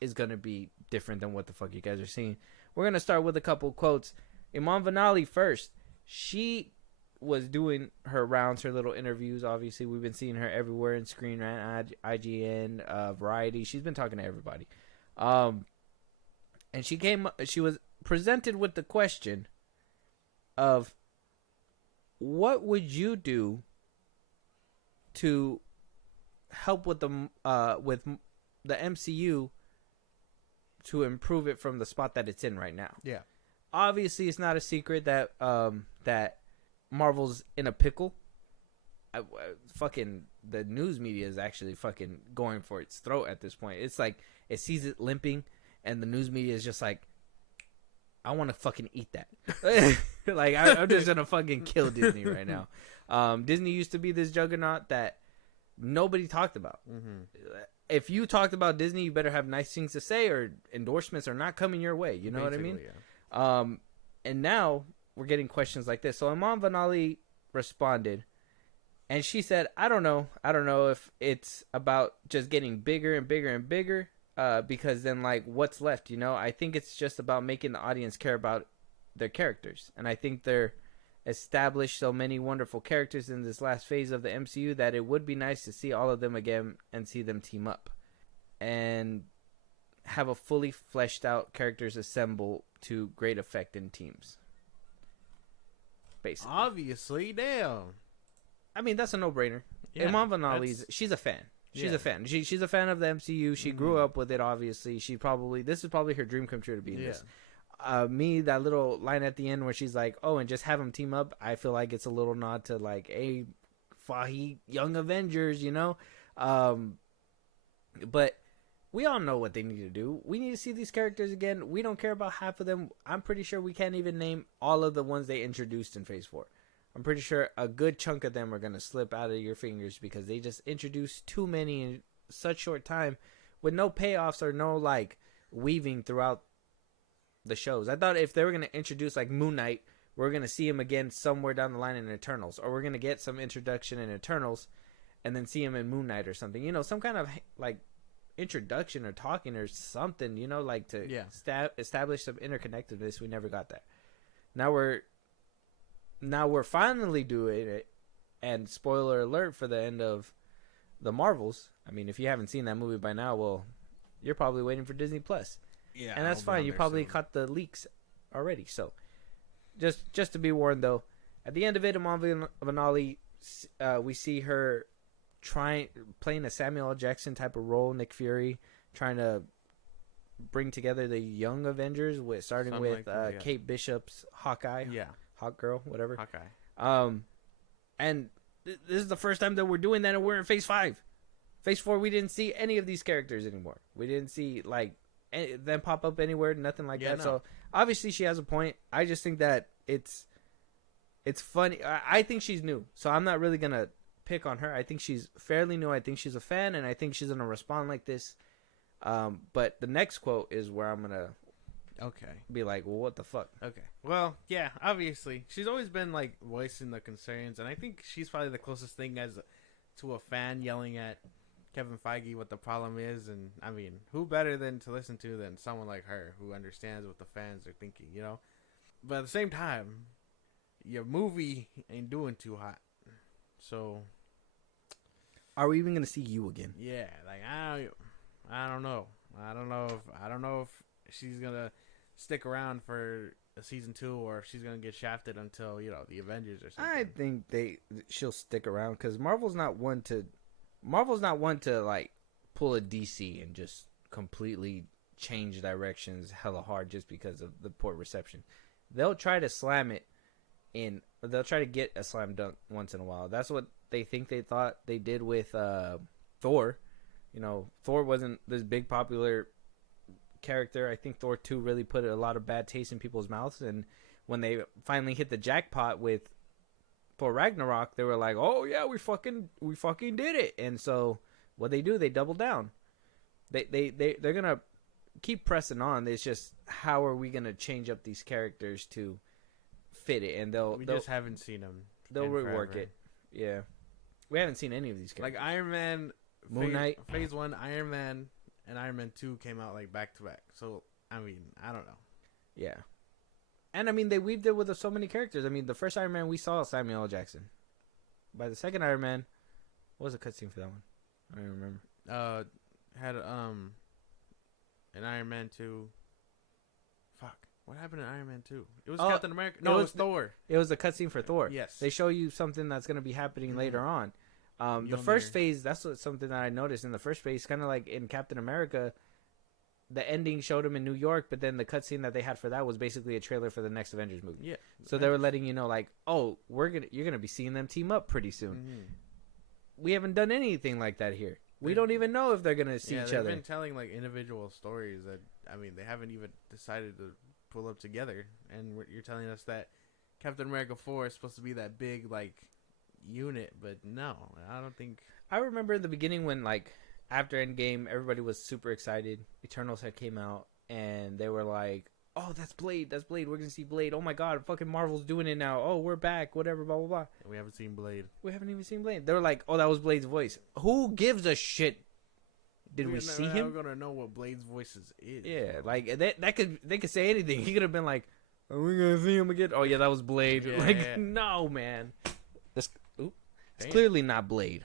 is going to be different than what the fuck you guys are seeing. We're going to start with a couple quotes. Iman Vellani first. She was doing her rounds, her little interviews. Obviously, we've been seeing her everywhere in Screen Rant, IGN, Variety. She's been talking to everybody. And she was presented with the question of, what would you do to help with the MCU to improve it from the spot that it's in right now? Yeah. Obviously, it's not a secret that that Marvel's in a pickle. Fucking the news media is actually fucking going for its throat at this point. It's like it sees it limping, and the news media is just like, I want to fucking eat that. Like I'm just gonna fucking kill Disney right now. Disney used to be this juggernaut that nobody talked about. Mm-hmm. If you talked about Disney, you better have nice things to say, or endorsements are not coming your way. You know what I mean? Yeah. And now we're getting questions like this. So Iman Vellani responded, and she said, I don't know if it's about just getting bigger and bigger and bigger, because then, like, what's left, I think it's just about making the audience care about their characters. And I think established so many wonderful characters in this last phase of the MCU that it would be nice to see all of them again and see them team up and have a fully fleshed out characters assemble to great effect in teams. Basically. Obviously, damn. I mean, that's a no-brainer. Yeah, Iman Vellani's, she's a fan. She's a fan. She's a fan of the MCU. She grew up with it, obviously. This is probably her dream come true to be in this. Me, that little line at the end where she's like, oh, and just have them team up, I feel like it's a little nod to like, hey, Fahi, Young Avengers, you know? But we all know what they need to do. We need to see these characters again. We don't care about half of them. I'm pretty sure we can't even name all of the ones they introduced in Phase 4. I'm pretty sure a good chunk of them are going to slip out of your fingers because they just introduced too many in such short time with no payoffs or no, like, weaving throughout the shows. I thought if they were going to introduce, like, Moon Knight, we're going to see him again somewhere down the line in Eternals. Or we're going to get some introduction in Eternals and then see him in Moon Knight or something. You know, some kind of, like, introduction or talking or something, you know, like to establish some interconnectedness. We never got that. Now we're finally doing it, and spoiler alert for the end of the Marvels. I mean, if you haven't seen that movie by now, well, you're probably waiting for Disney Plus. Yeah, and that's fine. You probably caught the leaks already. So, just to be warned, though, at the end of it, Iman Vellani, we see her playing a Samuel L. Jackson type of role, Nick Fury, trying to bring together the Young Avengers, starting with Kate Bishop's Hawkeye. Yeah. Hawk Girl, whatever. Hawkeye. And this is the first time that we're doing that, and we're in Phase 5. Phase 4, we didn't see any of these characters anymore. We didn't see, like, them pop up anywhere, nothing like that. No. So, obviously, she has a point. I just think that it's funny. I think she's new, so I'm not really going to pick on her. I think she's fairly new. I think she's a fan, and I think she's going to respond like this. But the next quote is where I'm going to be like, well, what the fuck? Okay. Well, yeah, obviously. She's always been, like, voicing the concerns, and I think she's probably the closest thing to a fan yelling at Kevin Feige what the problem is. And, I mean, who better than to listen to than someone like her who understands what the fans are thinking, you know? But at the same time, your movie ain't doing too hot. So, are we even going to see you again? Yeah, like, I don't know. I don't know if she's going to stick around for a season 2 or if she's going to get shafted until, you know, the Avengers or something. I think she'll stick around because Marvel's not one to like pull a DC and just completely change directions hella hard just because of the poor reception. They'll try to slam it in. They'll try to get a slam dunk once in a while. That's what they thought they did with Thor. You know, Thor wasn't this big popular character. I think Thor 2 really put a lot of bad taste in people's mouths, and when they finally hit the jackpot with Thor Ragnarok, they were like, "Oh yeah, we fucking did it." And so what they do, they double down. They're gonna keep pressing on. It's just how are we gonna change up these characters to fit it? And they'll just haven't seen them. They'll rework it. Yeah, we haven't seen any of these characters. Like Iron Man, Moon Knight, Phase 1, Iron Man, and Iron Man 2 came out like back to back. So I mean, I don't know. Yeah. And, I mean, they weaved it with so many characters. I mean, the first Iron Man, we saw Samuel L. Jackson. By the second Iron Man, what was the cutscene for that one? I don't remember. Had an Iron Man 2. Fuck. What happened in Iron Man 2? It was Captain America. No, it was Thor. It was the cutscene for Thor. Yes. They show you something that's going to be happening later on. The first phase, that's something that I noticed. In the first phase, kind of like in Captain America, the ending showed him in New York, but then the cutscene that they had for that was basically a trailer for the next Avengers movie. Yeah. So they were letting you know, like, oh, you're gonna be seeing them team up pretty soon. Mm-hmm. We haven't done anything like that here. We don't even know if they're gonna see each other. They've been telling like individual stories that they haven't even decided to pull up together, and you're telling us that Captain America 4 is supposed to be that big like unit, but no, I don't think. I remember in the beginning when like. After Endgame, everybody was super excited. Eternals had came out, and they were like, "Oh, that's Blade! That's Blade! We're gonna see Blade! Oh my God, fucking Marvel's doing it now! Oh, we're back! Whatever, blah blah blah." We haven't seen Blade. We haven't even seen Blade. They were like, "Oh, that was Blade's voice." Who gives a shit? Did we see him? We're gonna know what Blade's voice is. Yeah, like they could say anything. He could have been like, Are we gonna see him again? Oh yeah, that was Blade. Yeah, like yeah. no, man. It's clearly not Blade.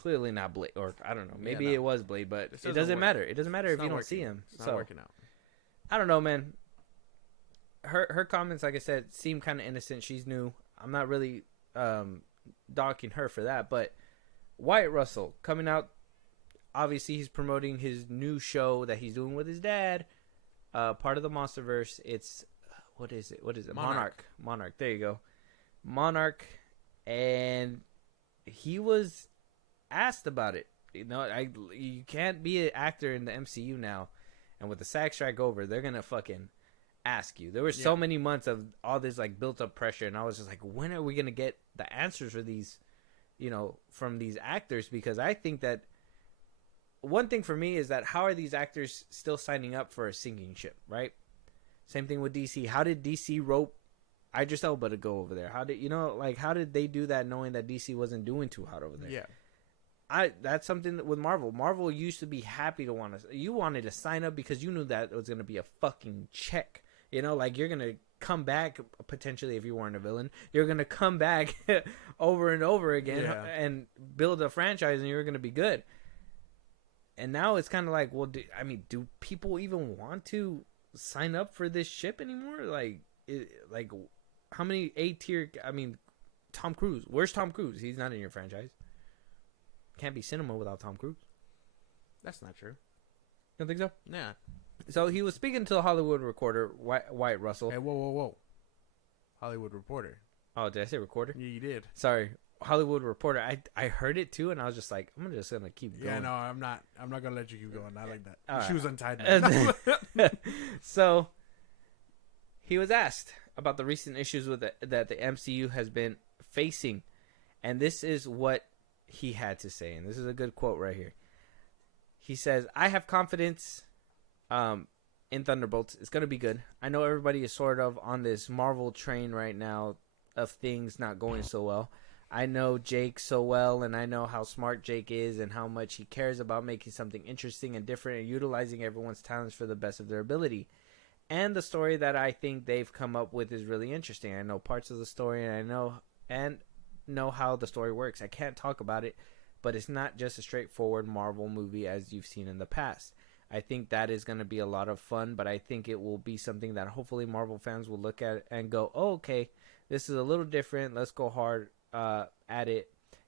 Clearly not Blade, or I don't know. Maybe it was Blade, but it doesn't matter. It doesn't matter if you don't see him. It's not working out. I don't know, man. Her comments, like I said, seem kind of innocent. She's new. I'm not really docking her for that, but Wyatt Russell coming out. Obviously, he's promoting his new show that he's doing with his dad. Part of the MonsterVerse. It's what is it? Monarch. There you go. Monarch, and he was asked about it. You know, you can't be an actor in the MCU now, and with the SAG strike over, they're gonna fucking ask you. There were so many months of all this like built up pressure, and I was just like, when are we gonna get the answers for these, you know, from these actors? Because I think that one thing for me is that how are these actors still signing up for a sinking ship, right? Same thing with DC. How did DC rope Idris Elba to go over there? How did they do that knowing that DC wasn't doing too hot over there? Yeah. That's something with Marvel. Marvel used to be happy to you wanted to sign up because you knew that it was going to be a fucking check. You know, like you're going to come back potentially if you weren't a villain. You're going to come back over and over again and build a franchise and you're going to be good. And now it's kind of like, well, do people even want to sign up for this ship anymore? Like how many A-tier? I mean, Tom Cruise. Where's Tom Cruise? He's not in your franchise. Can't be cinema without Tom Cruise. That's not true. You don't think so? Yeah. So he was speaking to the Hollywood Reporter, Wyatt Russell. Hey, whoa. Hollywood Reporter. Oh, did I say recorder? Yeah, you did. Sorry. Hollywood Reporter. I heard it too, and I was just like, I'm just gonna keep going. Yeah, no, I'm not gonna let you keep going. Not like that. All She right. was untied. So he was asked about the recent issues that the MCU has been facing, and this is what he had to say, and this is a good quote right here. He says, "I have confidence in Thunderbolts. It's gonna be good. I know everybody is sort of on this Marvel train right now of things not going so well. I know Jake so well, and I know how smart Jake is and how much he cares about making something interesting and different and utilizing everyone's talents for the best of their ability. And the story that I think they've come up with is really interesting. I know parts of the story, and I know how the story works. I can't talk about it, but it's not just a straightforward Marvel movie as you've seen in the past. I think that is going to be a lot of fun, but I think it will be something that hopefully Marvel fans will look at and go, oh, okay, this is a little different. Let's go hard at it.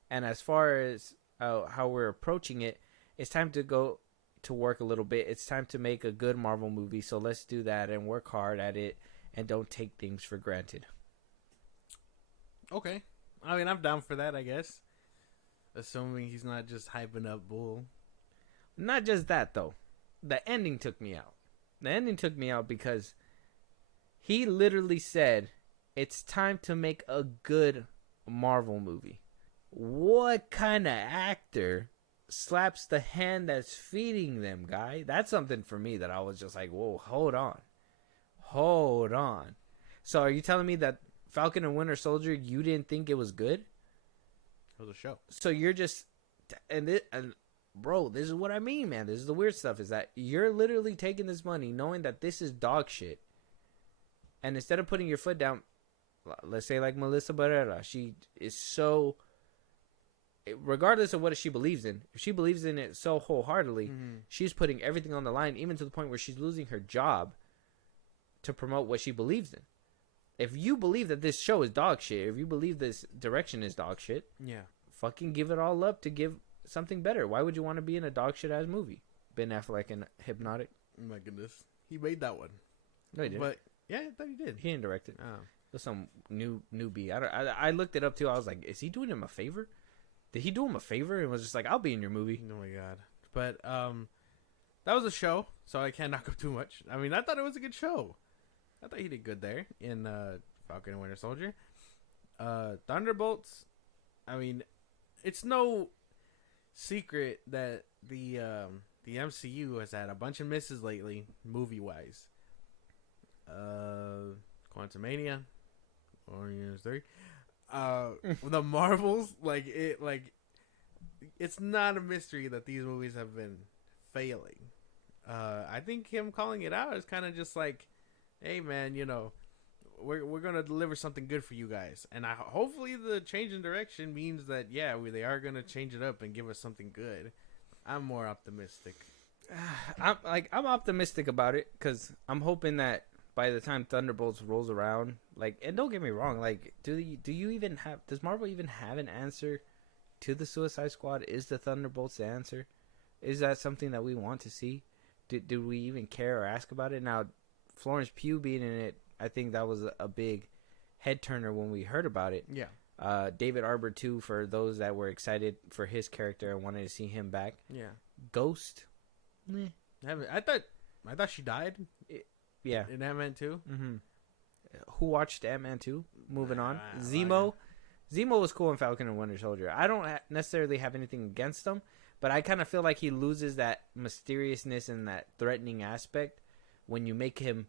And as far as how we're approaching it, it's time to go to work a little bit. It's time to make a good Marvel movie, so let's do that and work hard at it and don't take things for granted." Okay. I mean, I'm down for that, I guess. Assuming he's not just hyping up bull. Not just that, though. The ending took me out. The ending took me out because he literally said, it's time to make a good Marvel movie. What kind of actor slaps the hand that's feeding them, guy? That's something for me that I was just like, whoa, hold on. So are you telling me that Falcon and Winter Soldier, you didn't think it was good? It was a show. So you're just, and bro, this is what I mean, man. This is the weird stuff, is that you're literally taking this money knowing that this is dog shit. And instead of putting your foot down, let's say like Melissa Barrera, she is so, regardless of what she believes in, if she believes in it so wholeheartedly, she's putting everything on the line, even to the point where she's losing her job to promote what she believes in. If you believe that this show is dog shit, if you believe this direction is dog shit, fucking give it all up to give something better. Why would you want to be in a dog shit ass movie? Ben Affleck and Hypnotic. Oh my goodness, he made that one. No, he didn't. But yeah, I thought he did. He didn't direct it. Oh. It was some newbie. I looked it up too. I was like, is he doing him a favor? Did he do him a favor and was just like, I'll be in your movie? Oh my god. But that was a show, so I can't knock up too much. I mean, I thought it was a good show. I thought he did good there in Falcon and Winter Soldier. Thunderbolts, I mean, it's no secret that the MCU has had a bunch of misses lately, movie-wise. Quantumania, Warriors 3. The Marvels, it's not a mystery that these movies have been failing. I think him calling it out is kind of just like, hey man, we're gonna deliver something good for you guys, and hopefully the change in direction means that they are gonna change it up and give us something good. I'm more optimistic. I'm optimistic about it because I'm hoping that by the time Thunderbolts rolls around, like, and don't get me wrong, like, does Marvel even have an answer to the Suicide Squad? Is the Thunderbolts the answer? Is that something that we want to see? Do we even care or ask about it? Now, Florence Pugh being in it, I think that was a big head turner when we heard about it. Yeah. David Arbor too, for those that were excited for his character and wanted to see him back. Yeah. Ghost. I thought she died. Yeah. In Ant-Man 2? Mm-hmm. Who watched Ant-Man 2? Moving on. Zemo. Zemo was cool in Falcon and Winter Soldier. I don't necessarily have anything against him, but I kind of feel like he loses that mysteriousness and that threatening aspect when you make him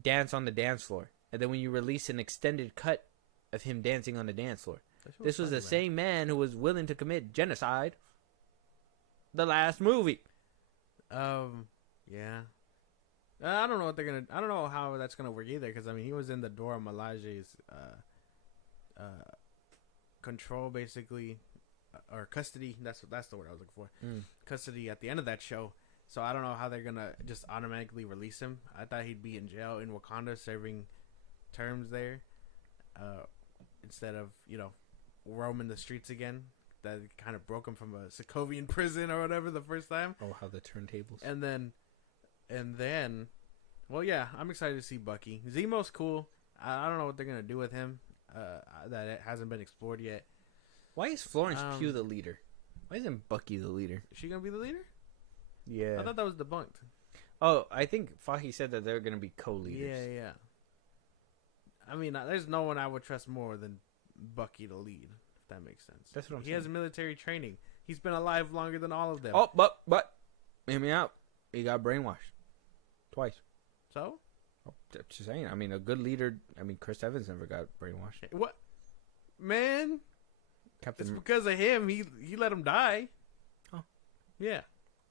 dance on the dance floor. And then when you release an extended cut of him dancing on the dance floor. This was the same man who was willing to commit genocide. The last movie. Yeah. I don't know what they're gonna. I don't know how that's gonna work either. Because I mean, he was in the Dora Milaje's control, basically, or custody. That's the word I was looking for. Custody at the end of that show. So I don't know how they're gonna just automatically release him. I thought he'd be in jail in Wakanda serving terms there, instead of roaming the streets again. That kind of broke him from a Sokovian prison or whatever the first time. Oh, how the turntables. And then, well, yeah, I'm excited to see Bucky. Zemo's cool. I don't know what they're going to do with him. That it hasn't been explored yet. Why is Florence Pugh the leader? Why isn't Bucky the leader? Is she going to be the leader? Yeah. I thought that was debunked. Oh, I think Fahey said that they're going to be co-leaders. Yeah. I mean, there's no one I would trust more than Bucky to lead. That makes sense. That's what I'm saying. He has military training. He's been alive longer than all of them. Oh, but hear me out. He got brainwashed twice. So? Oh, just saying. I mean, a good leader. I mean, Chris Evans never got brainwashed. What, man? Captain. It's because of him. He let him die. Oh, yeah.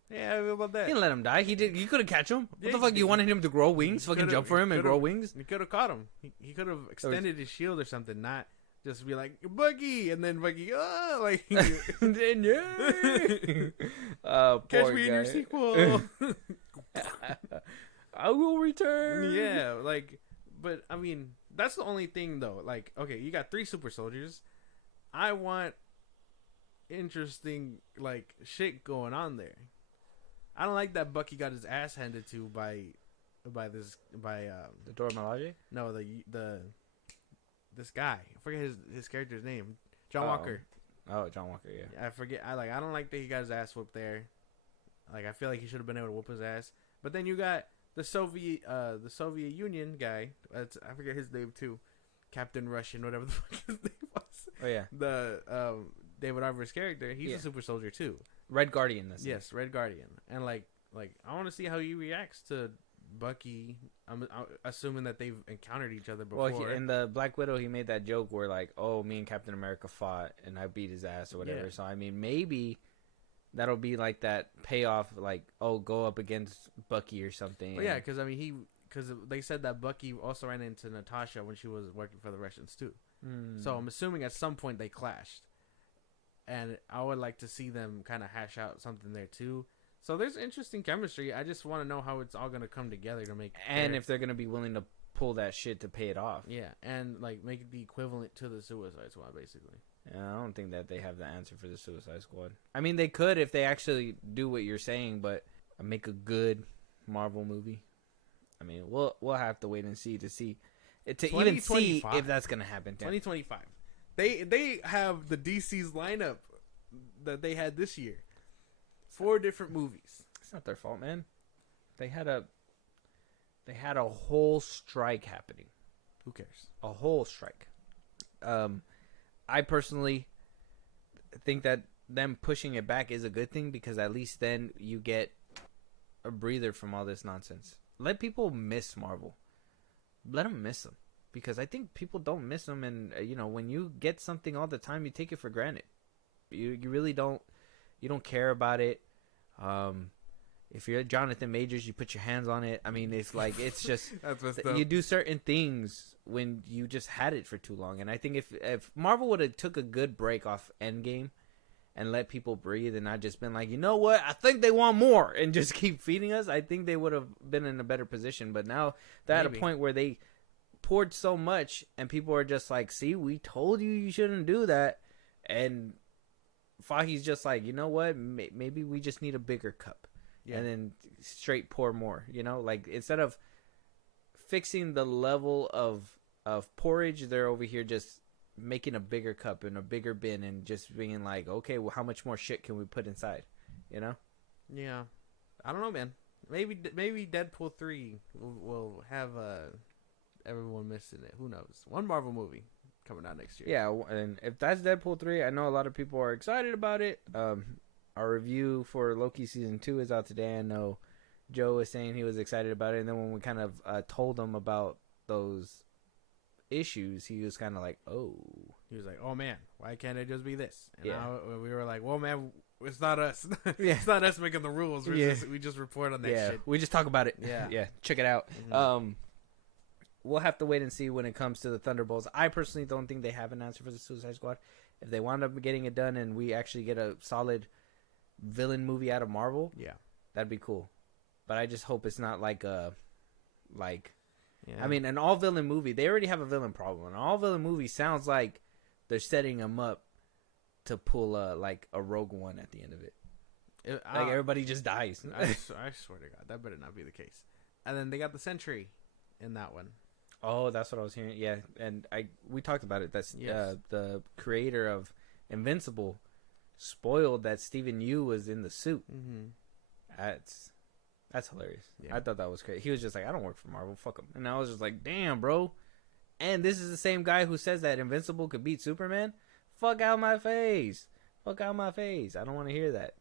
Yeah, how about that? He didn't let him die. He did. You couldn't catch him. What Yeah, the fuck? You wanted him to grow wings? Fucking jump for him and grow wings? He could have caught him. He could have extended his shield or something. Not just be like, Bucky, and then Bucky, like, and then, catch me in your sequel. I will return. Yeah, like, but I mean, that's the only thing though. Like, okay, you got 3 super soldiers. I want interesting, like, shit going on there. I don't like that Bucky got his ass handed to by the Dora Milaje? No, this guy. I forget his character's name. John Walker. Oh, John Walker, yeah. I forget. I don't like that he got his ass whooped there. Like, I feel like he should have been able to whoop his ass. But then you got the Soviet Union guy. I forget his name too. Captain Russian, whatever the fuck his name was. Oh yeah. The David Arbor's character. He's a super soldier too. Red Guardian. Yes, Red Guardian. And like I want to see how he reacts to Bucky. I'm assuming that they've encountered each other before. Well, in the Black Widow, he made that joke where, like, oh, me and Captain America fought and I beat his ass or whatever. Yeah. So I mean, maybe that'll be like that payoff, like, oh, go up against Bucky or something. Well, yeah, because I mean, because they said that Bucky also ran into Natasha when she was working for the Russians too. So I'm assuming at some point they clashed. And I would like to see them kind of hash out something there too. So there's interesting chemistry. I just want to know how it's all going to come together to make. And if they're going to be willing to pull that shit to pay it off. Yeah, and like make it the equivalent to the Suicide Squad, basically. Yeah, I don't think that they have the answer for the Suicide Squad. I mean, they could if they actually do what you're saying, but make a good Marvel movie. I mean, we'll have to wait and see to even see if that's going to happen. 2025. They have the DC's lineup that they had this year. 4 different movies. It's not their fault, man. They had a whole strike happening. Who cares? A whole strike. I personally think that them pushing it back is a good thing because at least then you get a breather from all this nonsense. Let people miss Marvel. Let them miss them. Because I think people don't miss them, and when you get something all the time, you take it for granted. You really don't. You don't care about it. if you're Jonathan Majors, you put your hands on it. I mean, it's like it's just That's what's dope. you do certain things when you just had it for too long. And I think if Marvel would have took a good break off Endgame and let people breathe and not just been like, you know what, I think they want more and just keep feeding us, I think they would have been in a better position. But now they're at a point where they poured so much and people are just like, see, we told you shouldn't do that. And Fahey's just like, you know what, maybe we just need a bigger cup. Yeah. And then straight pour more, you know, like instead of fixing the level of porridge, they're over here just making a bigger cup and a bigger bin and just being like, okay, well, how much more shit can we put inside, you know? Yeah, I don't know, man. Maybe Deadpool 3 will have everyone missing it. Who knows? One Marvel movie coming out next year. Yeah, and if that's Deadpool 3, I know a lot of people are excited about it. Our review for Loki Season 2 is out today. I know Joe was saying he was excited about it, and then when we kind of told him about those issues, he was kind of like, oh. He was like, oh, man, why can't it just be this? And yeah. we were like, well, man, it's not us. Yeah. It's not us making the rules. We just report on that shit. We just talk about it. Yeah. Yeah, check it out. Mm-hmm. We'll have to wait and see when it comes to the Thunderbolts. I personally don't think they have an answer for the Suicide Squad. If they wind up getting it done and we actually get a solid villain movie out of Marvel, yeah, that'd be cool. But I just hope it's not like I mean, an all villain movie, they already have a villain problem. An all villain movie sounds like they're setting them up to pull a Rogue One at the end of it. Like everybody just dies. I swear to God, that better not be the case. And then they got the Sentry in that one. Oh, that's what I was hearing. Yeah, and we talked about it. That's the creator of Invincible spoiled that Stephen Yeun was in the suit. Mm-hmm. That's hilarious. Yeah. I thought that was crazy. He was just like, I don't work for Marvel. Fuck him. And I was just like, damn, bro. And this is the same guy who says that Invincible could beat Superman. Fuck out my face. Fuck out my face. I don't want to hear that.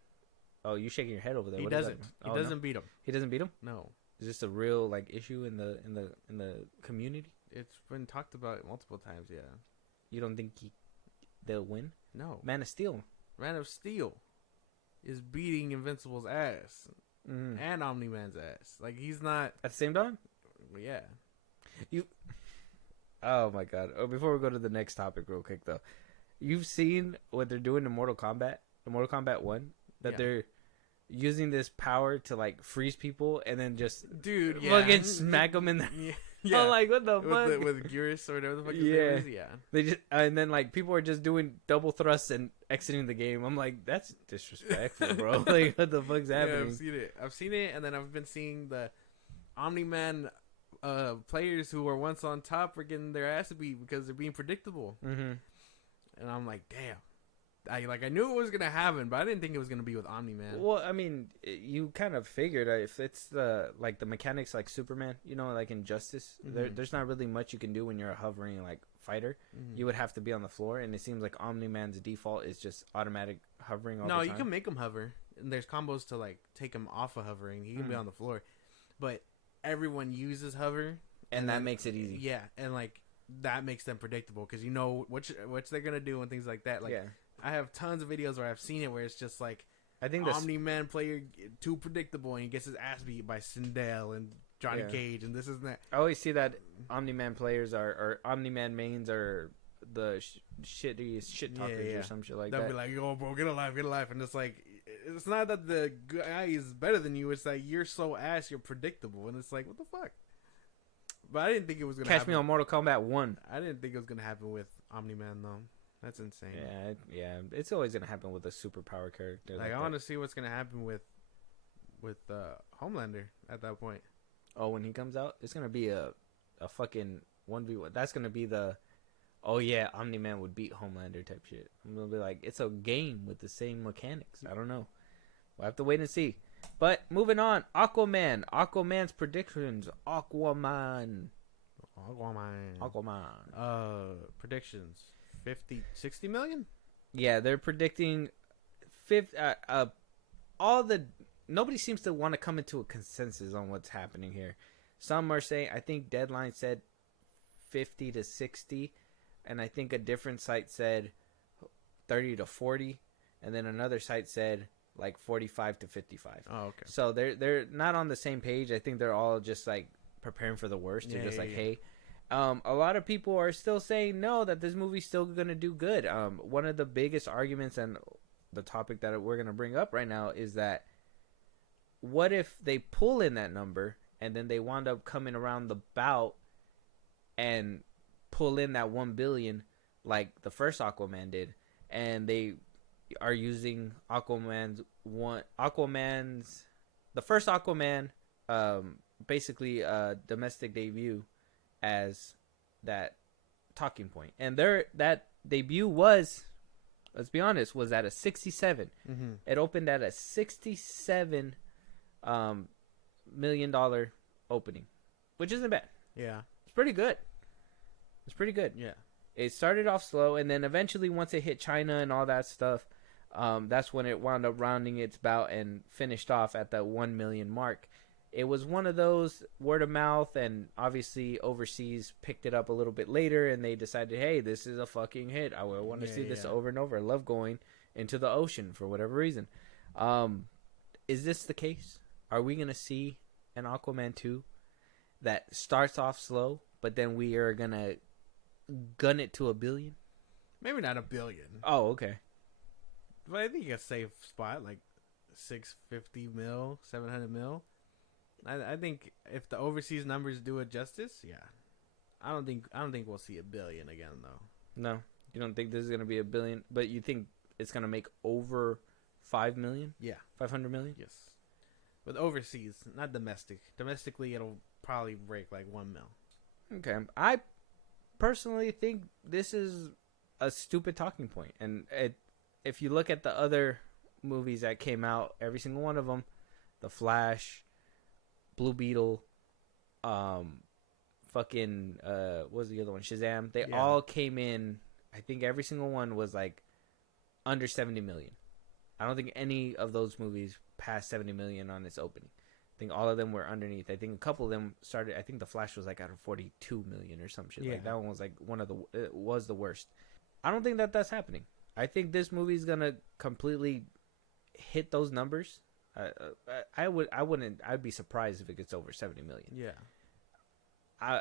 Oh, you shaking your head over there. He doesn't. He doesn't beat him. He doesn't beat him? No. Is this a real issue in the community? It's been talked about multiple times. Yeah. You don't think they'll win? No. Man of Steel is beating Invincible's ass and Omni-Man's ass. Like he's not at the same time. Yeah. Oh my God! Oh, before we go to the next topic, real quick though, you've seen what they're doing in Mortal Kombat, the Mortal Kombat 1, that they're using this power to freeze people and then just fucking smack them in the. Yeah. I'm like, what the fuck? With Gears or whatever the fuck his name is? Yeah. They just and then people are just doing double thrusts and exiting the game. I'm like, that's disrespectful, bro. Like, what the fuck's happening? Yeah, I've seen it, and then I've been seeing the Omni-Man players who were once on top are getting their ass beat because they're being predictable. Mm-hmm. And I'm like, damn. I knew it was gonna happen, but I didn't think it was gonna be with Omni-Man. Well, I mean, you kind of figured if it's the mechanics like Superman, like in Justice, there's not really much you can do when you're a hovering fighter. Mm-hmm. You would have to be on the floor, and it seems like Omni-Man's default is just automatic hovering all the time. No, you can make him hover, and there's combos to take him off of hovering. He can be on the floor, but everyone uses hover, and that makes it easy. Yeah, and that makes them predictable because you know what they're gonna do and things like that. I have tons of videos where I've seen it where it's just I think Omni-Man player too predictable and he gets his ass beat by Sindel and Johnny Cage and this and that. I always see that Omni-Man players or Omni-Man mains are the shittiest shit talkers or some shit like that. They'll be like, yo, bro, get alive. And it's it's not that the guy is better than you. It's you're so ass, you're predictable. And it's what the fuck? But I didn't think it was going to happen. Catch me on Mortal Kombat 1. I didn't think it was going to happen with Omni-Man, though. That's insane. Yeah. It's always gonna happen with a superpower character. I want to see what's gonna happen with Homelander at that point. Oh, when he comes out, it's gonna be a fucking 1v1. That's gonna be the Omni-Man would beat Homelander type shit. I'm gonna be like, it's a game with the same mechanics. I don't know. We'll have to wait and see. But moving on, Aquaman's predictions. Aquaman. Predictions. 60 million? Yeah, they're predicting nobody seems to want to come into a consensus on what's happening here. Some are saying, I think Deadline said 50 to 60, and I think a different site said 30 to 40, and then another site said like 45 to 55. Oh, okay. So they're not on the same page. I think they're all just like preparing for the worst. They're just like, hey. A lot of people are still saying no, that this movie's still gonna do good. One of the biggest arguments and the topic that we're gonna bring up right now is that what if they pull in that number and then they wound up coming around the bout and pull in that 1 billion like the first Aquaman did, and they are using the first Aquaman, basically domestic debut as that talking point, and that debut was, let's be honest, was at a 67. Mm-hmm. It opened at a $67 million opening, which isn't bad. Yeah, it's pretty good. It's pretty good. Yeah, it started off slow, and then eventually, once it hit China and all that stuff, that's when it wound up rounding its bout and finished off at the 1 million mark. It was one of those word of mouth, and obviously overseas picked it up a little bit later, and they decided, hey, this is a fucking hit. I want to see this over and over. I love going into the ocean for whatever reason. Is this the case? Are we going to see an Aquaman 2 that starts off slow, but then we are going to gun it to $1 billion? Maybe not $1 billion. Oh, okay. But I think a safe spot, like 650 mil, 700 mil. I think if the overseas numbers do it justice, yeah. I don't think we'll see $1 billion again though. No, you don't think this is gonna be $1 billion, but you think it's gonna make over 5 million? Yeah, 500 million. Yes, with overseas, not domestic. Domestically, it'll probably break like 1 mil. Okay, I personally think this is a stupid talking point, and if you look at the other movies that came out, every single one of them, The Flash, Blue Beetle, what was the other one? Shazam. They all came in. I think every single one was like under 70 million. I don't think any of those movies passed 70 million on its opening. I think all of them were underneath. I think a couple of them started. I think The Flash was like out of 42 million or some shit. Like that one was like it was the worst. I don't think that's happening. I think this movie is gonna completely hit those numbers. I'd be surprised if it gets over 70 million. Yeah.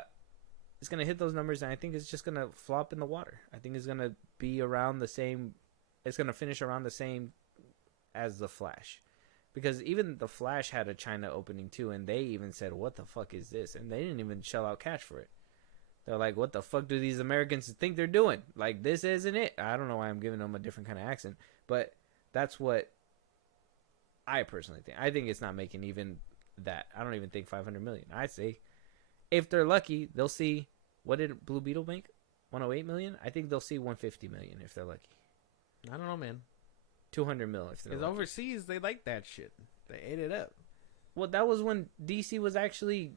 It's going to hit those numbers, and I think it's just going to flop in the water. I think it's going to be around the same. It's going to finish around the same as The Flash. Because even The Flash had a China opening too, and they even said, what the fuck is this? And they didn't even shell out cash for it. They're like, what the fuck do these Americans think they're doing? Like, this isn't it. I don't know why I'm giving them a different kind of accent, but that's what I personally think. I think it's not making even that. I don't even think 500 million. I say if they're lucky, they'll see, what did Blue Beetle make? 108 million? I think they'll see 150 million if they're lucky. I don't know, man. 200 mil if they're lucky. Because overseas, they like that shit. They ate it up. Well, that was when DC was actually,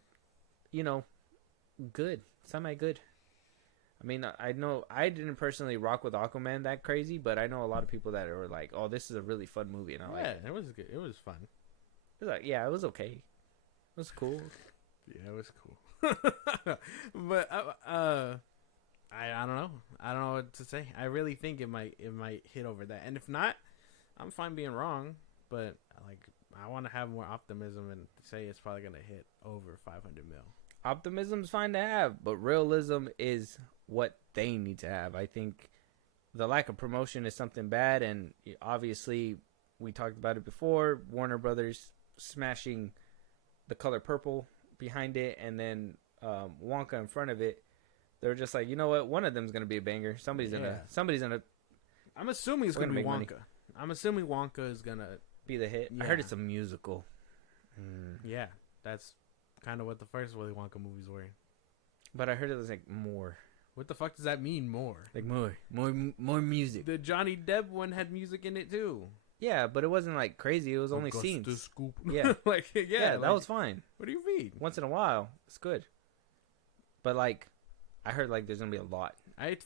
good. Semi-good. I mean, I know I didn't personally rock with Aquaman that crazy, but I know a lot of people that were like, "Oh, this is a really fun movie," and I like it. It was good. It was fun. It was like, yeah, it was okay. It was cool. Yeah, it was cool. But I don't know. I don't know what to say. I really think it might hit over that, and if not, I'm fine being wrong. But like, I want to have more optimism and say it's probably gonna hit over 500 mil. Optimism's fine to have, but realism is what they need to have. I think the lack of promotion is something bad, and obviously we talked about it before. Warner Brothers smashing the color purple behind it, and then Wonka in front of it. They're just like, you know what? One of them's gonna be a banger. Somebody's gonna. I'm assuming it's gonna be Wonka. Money. I'm assuming Wonka is gonna be the hit. Yeah. I heard it's a musical. Yeah, that's kind of what the first Willy Wonka movies were. But I heard it was like more. What the fuck does that mean, more? Like more music. The Johnny Depp one had music in it too. Yeah, but it wasn't like crazy. It was only scenes. Scoop. Yeah. That was fine. What do you mean? Once in a while, it's good. But like, I heard like there's gonna be a lot. I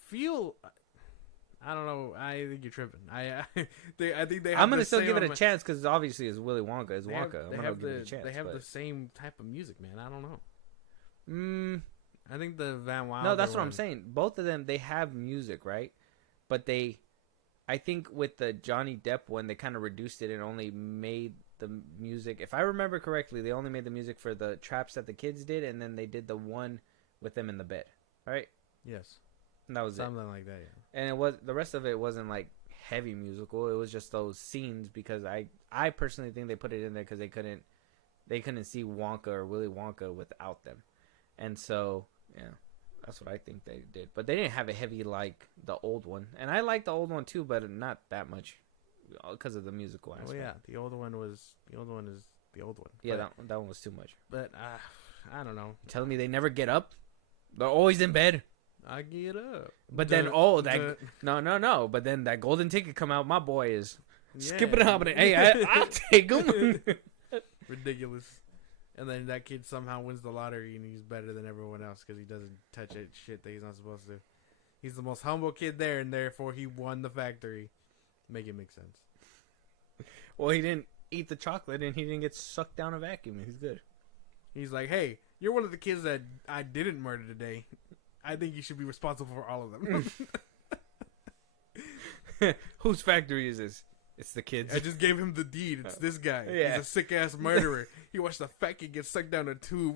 don't know. I think you're tripping. I think they. I'm gonna still give it a chance because obviously it's Willy Wonka. It's Wonka. I'm gonna give it a chance. They have the same type of music, man. I don't know. I think the Van Wilder. No, that's what I'm saying. Both of them, they have music, right? But I think with the Johnny Depp one, they kind of reduced it and only made the music. If I remember correctly, they only made the music for the traps that the kids did, and then they did the one with them in the bed. Right? Yes. And that was something like that. Yeah. And it was the rest of it wasn't like heavy musical. It was just those scenes because I personally think they put it in there because they couldn't see Wonka or Willy Wonka without them, and so yeah. That's what I think they did. But they didn't have a heavy like the old one. And I like the old one too, but not that much because of the musical aspect. Oh yeah, the old one is the old one. Yeah, that one was too much. But I don't know. You're telling me they never get up? They're always in bed. I get up. But then no. But then that golden ticket come out. My boy is skipping up. Hey, I'll take him. Ridiculous. And then that kid somehow wins the lottery and he's better than everyone else because he doesn't touch it shit that he's not supposed to. He's the most humble kid there, and therefore he won the factory. Make it make sense. Well, he didn't eat the chocolate and he didn't get sucked down a vacuum. He's good. He's like, hey, you're one of the kids that I didn't murder today. I think you should be responsible for all of them. Whose factory is this? It's the kids. I just gave him the deed. It's this guy. Yeah. He's a sick-ass murderer. He watched the fat kid get sucked down a tube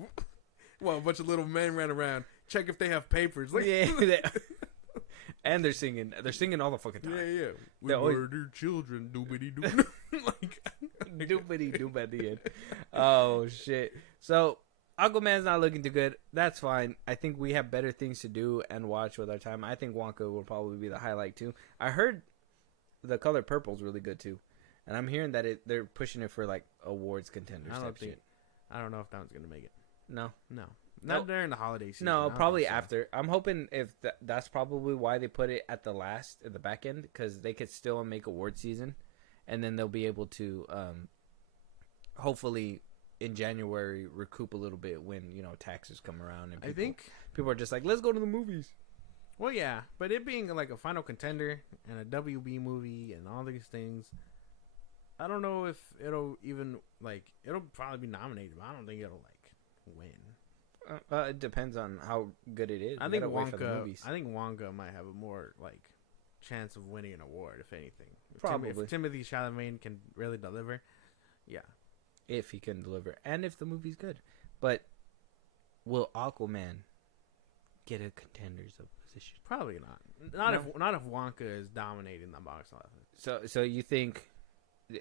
while a bunch of little men ran around. Check if they have papers. Like, yeah. And they're singing. They're singing all the fucking time. Yeah. We murdered children. Doobity-doo. Like, doobity-doo at the end. Oh, shit. So, Aquaman's not looking too good. That's fine. I think we have better things to do and watch with our time. I think Wonka will probably be the highlight, too. I heard The Color Purple is really good too, and I'm hearing that they're pushing it for like awards contenders. I don't know if that one's gonna make it. No, not during the holiday season. No, probably after. I'm hoping if that's probably why they put it at the back end, because they could still make award season, and then they'll be able to hopefully in January recoup a little bit when taxes come around and I think people are just like, let's go to the movies. Well, yeah, but it being like a final contender and a WB movie and all these things, I don't know if it'll even it'll probably be nominated, but I don't think it'll win. It depends on how good it is. I think Wonka might have a more chance of winning an award, if anything. Probably if Timothée Chalamet can really deliver, yeah. If he can deliver, and if the movie's good, but will Aquaman get a contenders of position? Probably not. Not if Wonka is dominating the box office. So you think?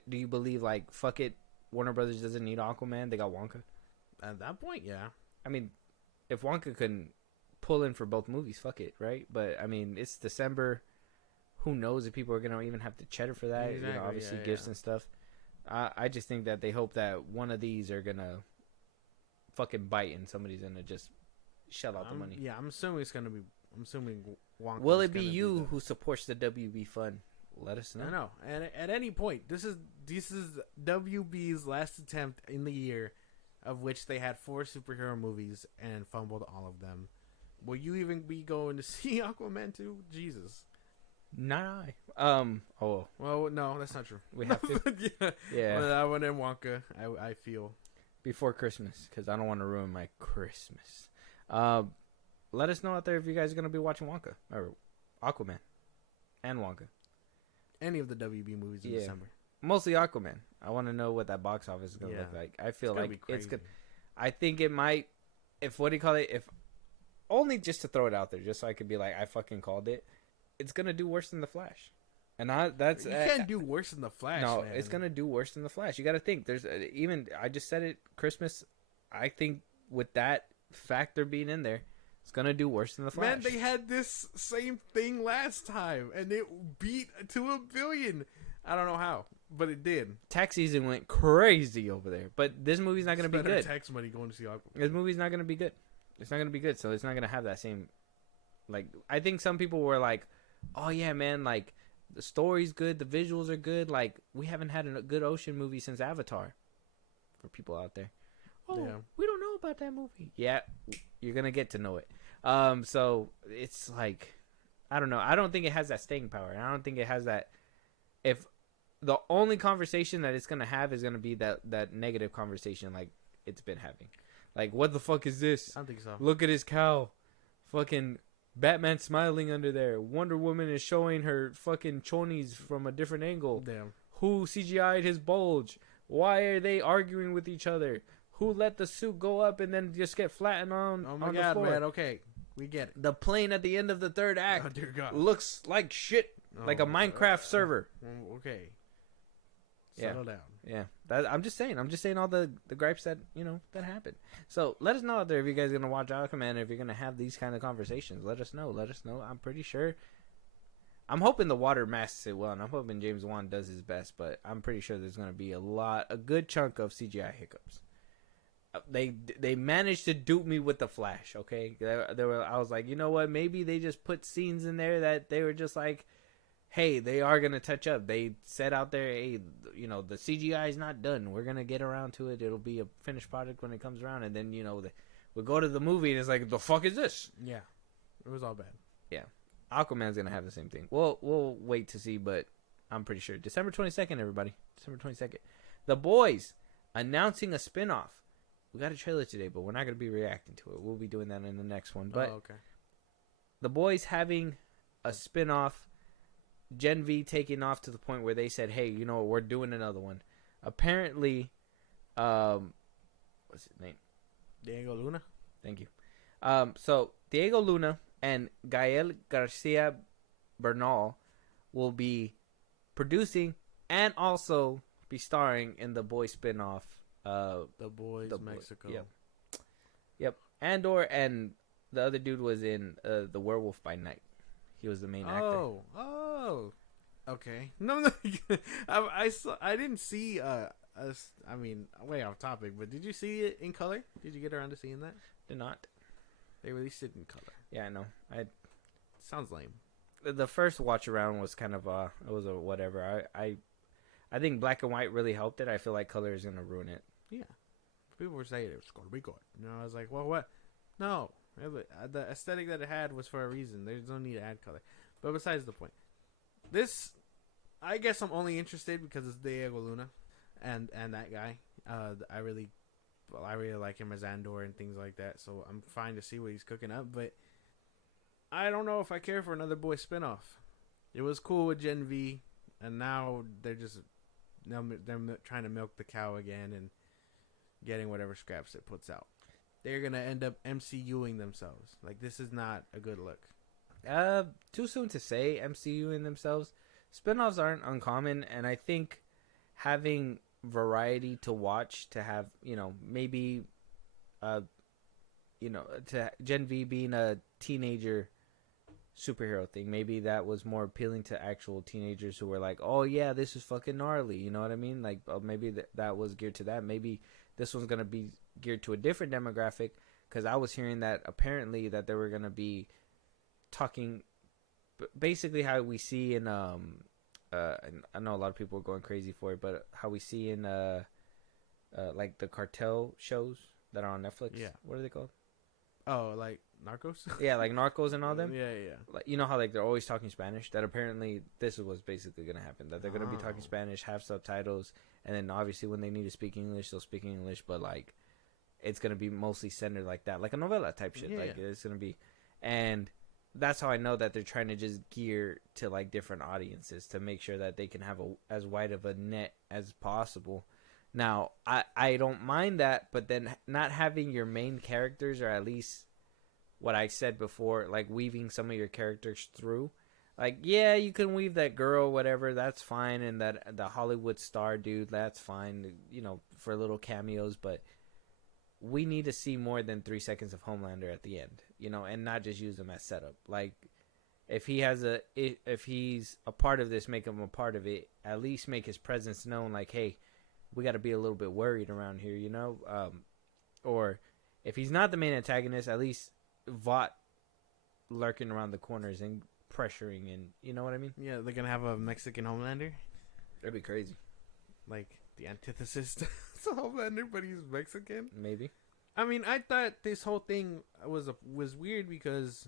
Do you believe fuck it, Warner Brothers doesn't need Aquaman? They got Wonka. At that point, yeah. I mean, if Wonka couldn't pull in for both movies, fuck it, right? But I mean, it's December. Who knows if people are gonna even have to cheddar for that? Exactly, obviously gifts and stuff. I just think that they hope that one of these are gonna fucking bite and somebody's gonna just shell out the money. Yeah, I'm assuming Wonka. Will it be you who supports the WB fund? Let us know. I know. And at any point, this is WB's last attempt in the year, of which they had 4 superhero movies and fumbled all of them. Will you even be going to see Aquaman 2? Jesus. Not I. Oh. Well, no, that's not true. We have to. Yeah. Well, that one and Wonka, I feel. Before Christmas, because I don't want to ruin my Christmas. Let us know out there if you guys are going to be watching Wonka or Aquaman and Wonka. Any of the WB movies in December. Mostly Aquaman. I want to know what that box office is going to look like. I feel like it's good. I think it might, if only just to throw it out there, just so I could be like, I fucking called it. It's going to do worse than The Flash. And you can't do worse than The Flash. No, man. It's going to do worse than The Flash. You got to think. There's I just said it, Christmas. I think with that factor being in there, it's going to do worse than The Flash. Man, they had this same thing last time, and it beat to $1 billion. I don't know how, but it did. Tax season went crazy over there. But this movie's not going to be good. Tax money going to see Aquaman. This movie's not going to be good. It's not going to be good, so it's not going to have that same... I think some people were like, oh, yeah, man, the story's good, the visuals are good. We haven't had a good ocean movie since Avatar. For people out there. Oh, yeah. We don't know about that movie. Yeah, you're going to get to know it. So it's I don't know. I don't think it has that staying power. And I don't think it has that. If the only conversation that it's going to have is going to be that negative conversation it's been having. What the fuck is this? I don't think so. Look at his cow. Fucking Batman smiling under there. Wonder Woman is showing her fucking chonies from a different angle. Damn. Who CGI'd his bulge? Why are they arguing with each other? Who let the suit go up and then just get flattened on, oh my on God, the floor? man. Okay, we get it. The plane at the end of the third act Oh, dear God. looks like shit. Like a Minecraft server. Okay. Yeah. Settle down. Yeah, I'm just saying all the gripes that that happened. So let us know out there if you guys are gonna watch Aquaman, if you're gonna have these kind of conversations. Let us know. I'm pretty sure. I'm hoping the water masks it well, and I'm hoping James Wan does his best. But I'm pretty sure there's gonna be a good chunk of CGI hiccups. They managed to dupe me with the Flash. Okay, I was like, you know what? Maybe they just put scenes in there that they were just like, hey, they are going to touch up. They said out there, hey, the CGI is not done. We're going to get around to it. It'll be a finished product when it comes around. And then, we'll go to the movie and it's like, the fuck is this? Yeah. It was all bad. Yeah. Aquaman's going to have the same thing. We'll wait to see, but I'm pretty sure. December 22nd, everybody. December 22nd. The Boys announcing a spinoff. We got a trailer today, but we're not going to be reacting to it. We'll be doing that in the next one. But okay. The Boys having a spinoff. Gen V taking off to the point where they said, hey, we're doing another one. Apparently, what's his name? Diego Luna. Thank you. So Diego Luna and Gael Garcia Bernal will be producing and also be starring in the Boys spinoff. The Boys, Mexico. Yep. Andor and the other dude was in The Werewolf by Night. He was the main actor. Oh, okay. No, I didn't see. I mean, way off topic, but did you see it in color? Did you get around to seeing that? Did not. They released it in color. Yeah, I know. Sounds lame. The first watch around was kind of it was a whatever. I think black and white really helped it. I feel like color is gonna ruin it. Yeah, people were saying it was gonna be good. I was like, well, what? No. The aesthetic that it had was for a reason. There's no need to add color. But besides the point, this, I guess I'm only interested because it's Diego Luna, and that guy. I really like him as Andor and things like that. So I'm fine to see what he's cooking up. But I don't know if I care for another Boy spinoff. It was cool with Gen V, and now they're trying to milk the cow again and getting whatever scraps it puts out. They're going to end up MCUing themselves. Like, this is not a good look. Too soon to say MCUing themselves. Spinoffs aren't uncommon, and I think having variety to watch, to have, maybe, to Gen V being a teenager superhero thing, maybe that was more appealing to actual teenagers who were like, oh, yeah, this is fucking gnarly, you know what I mean? Like, maybe that was geared to that. Maybe this one's going to be geared to a different demographic, because I was hearing that apparently that they were going to be talking basically how we see in and I know a lot of people are going crazy for it, but how we see in like the cartel shows that are on Netflix. Yeah. What are they called? Oh, like Narcos? Yeah, like Narcos and all them. Yeah. Like, how like they're always talking Spanish. That apparently this is what's basically gonna happen. That they're gonna be talking Spanish, have subtitles, and then obviously when they need to speak English, they'll speak English. But like, it's gonna be mostly centered like that, like a novela type shit. Yeah. Like it's gonna be, and that's how I know that they're trying to just gear to like different audiences to make sure that they can have as wide of a net as possible. Now, I don't mind that, but then not having your main characters, or at least what I said before, like weaving some of your characters through. Like, yeah, you can weave that girl, whatever, that's fine, and that the Hollywood star dude, that's fine, for little cameos, but we need to see more than 3 seconds of Homelander at the end, and not just use them as setup. Like, if he's a part of this, make him a part of it. At least make his presence known. Like, hey, we got to be a little bit worried around here, or if he's not the main antagonist, at least Vought lurking around the corners and pressuring, and you know what I mean? Yeah, they're gonna have a Mexican Homelander. That'd be crazy. Like the antithesis to Homelander, but he's Mexican. Maybe. I mean, I thought this whole thing was weird because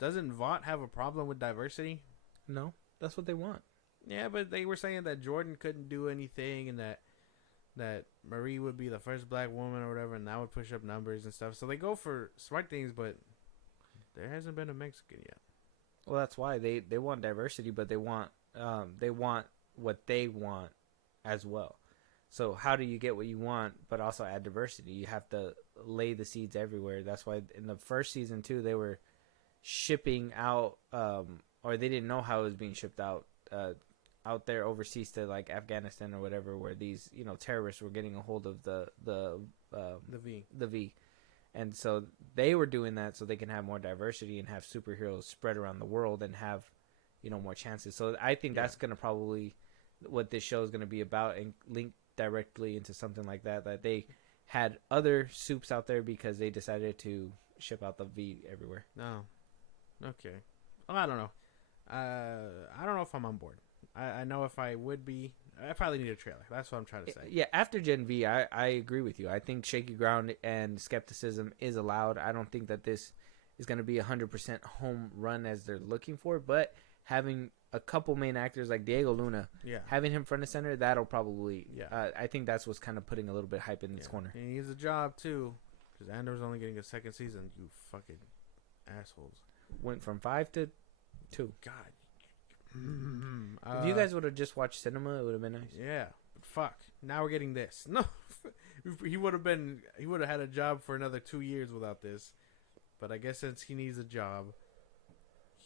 doesn't Vought have a problem with diversity? No, that's what they want. Yeah, but they were saying that Jordan couldn't do anything, and that Marie would be the first black woman or whatever, and that would push up numbers and stuff. So they go for smart things, but There hasn't been a Mexican yet. Well, that's why they want diversity, but they want what they want as well. So how do you get what you want, but also add diversity? You have to lay the seeds everywhere. That's why in the first season too, they were shipping out, or they didn't know how it was being shipped out there overseas to like Afghanistan or whatever, where these terrorists were getting a hold of the V. And so they were doing that so they can have more diversity and have superheroes spread around the world and have, more chances. So I think that's going to probably what this show is going to be about, and link directly into something like that, that they had other soups out there because they decided to ship out the V everywhere. No. Okay. Well, I don't know. I don't know if I'm on board. I know if I would be, I probably need a trailer. That's what I'm trying to say. Yeah, after Gen V, I agree with you. I think shaky ground and skepticism is allowed. I don't think that this is going to be 100% home run as they're looking for, but having a couple main actors like Diego Luna, having him front and center, that'll probably, I think that's what's kind of putting a little bit of hype in this corner. And he needs a job, too, because Andor's only getting a second season, you fucking assholes. Went from 5 to 2. God. If you guys would have just watched cinema, it would have been nice. Yeah, but fuck. Now we're getting this. No, he would have had a job for another 2 years without this. But I guess since he needs a job,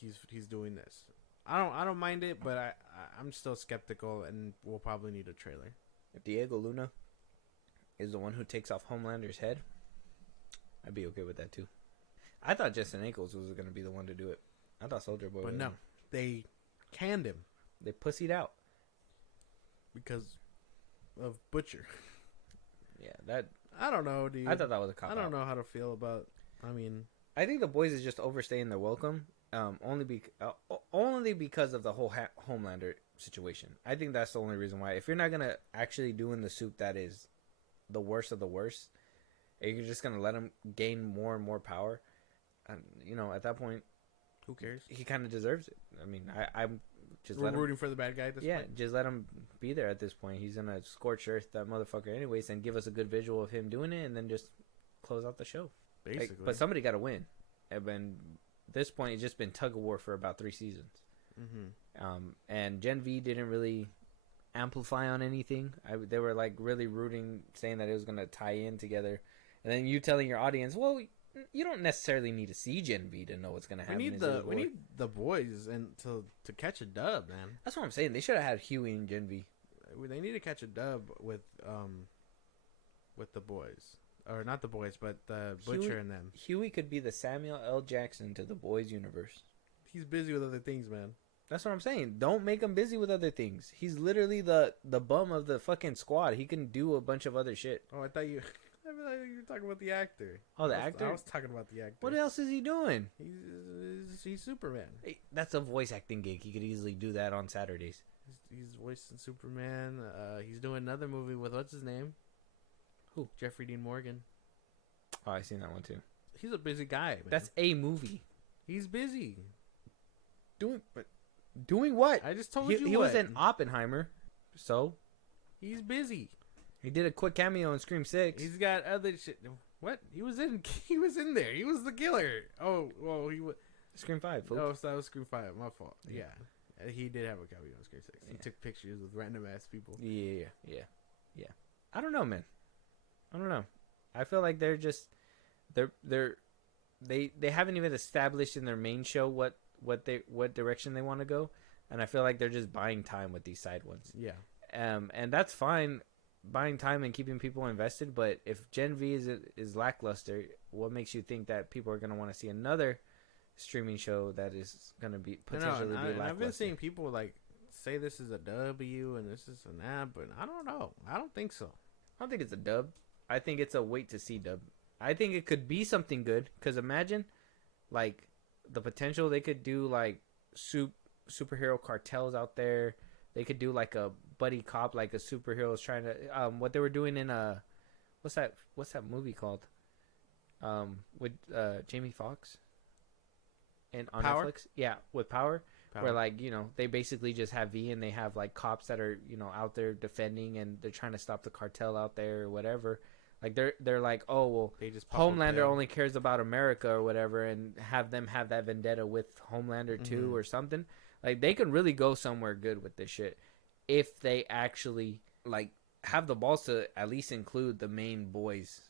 he's doing this. I don't mind it, but I'm still skeptical, and we'll probably need a trailer. If Diego Luna is the one who takes off Homelander's head, I'd be okay with that too. I thought Jensen Ackles was going to be the one to do it. I thought Soldier Boy. But no, they canned him. They pussied out because of Butcher. Yeah, that I don't know, dude. I thought that was a cop out. I don't know how to feel about. I think The Boys is just overstaying their welcome. Only because of the whole Homelander situation. I think that's the only reason why. If you're not gonna actually doing the soup that is the worst of the worst, and you're just gonna let him gain more and more power, at that point, who cares? He kind of deserves it. I mean, I'm just rooting for the bad guy at this point. Yeah, just let him be there at this point. He's gonna scorch earth that motherfucker anyways, and give us a good visual of him doing it, and then just close out the show. Basically, but somebody got to win. And this point, it's just been tug of war for about 3 seasons. Mm-hmm. And Gen V didn't really amplify on anything. They were like really rooting, saying that it was going to tie in together. And then you telling your audience, well, you don't necessarily need to see Gen V to know what's going to happen. We need the boys and to catch a dub, man. That's what I'm saying. They should have had Huey and Gen V. They need to catch a dub with the boys. Or not the boys, but the Butcher and them. Huey could be the Samuel L. Jackson to the Boys universe. He's busy with other things, man. That's what I'm saying. Don't make him busy with other things. He's literally the bum of the fucking squad. He can do a bunch of other shit. Oh, I thought you were talking about the actor. Oh, the actor? I was talking about the actor. What else is he doing? He's Superman. Hey, that's a voice acting gig. He could easily do that on Saturdays. He's voicing Superman. He's doing another movie with what's his name? Who? Jeffrey Dean Morgan. Oh, I seen that one too. He's a busy guy, man. That's a movie. He's busy. Doing what? I just told you he was in Oppenheimer, so he's busy. He did a quick cameo in Scream 6. He's got other shit. What? He was in there. He was the killer. Oh, well, he was Scream 5. Folks. No, that was Scream 5. My fault. Yeah. He did have a cameo in Scream 6. He took pictures with random ass people. Yeah. I don't know, man. I don't know. I feel like they're just they haven't even established in their main show what direction they want to go, and I feel like they're just buying time with these side ones. Yeah. And that's fine, buying time and keeping people invested. But if Gen V is lackluster, what makes you think that people are going to want to see another streaming show that is going to be potentially be lackluster? I've been seeing people like say this is a W and this is an app, but I don't know. I don't think so. I don't think it's a dub. I think it's a wait to see dub. I think it could be something good, because imagine like the potential they could do, like superhero cartels out there. They could do like a buddy cop, like a superheroes trying to what they were doing in what's that movie called with Jamie Foxx and on Power? Netflix. Yeah, with Power. Where, like, they basically just have V, and they have like cops that are out there defending, and they're trying to stop the cartel out there or whatever. Like they're like, oh well, they just Homelander only cares about America or whatever, and have them have that vendetta with Homelander too or something. Like they can really go somewhere good with this shit if they actually like have the balls to at least include the main boys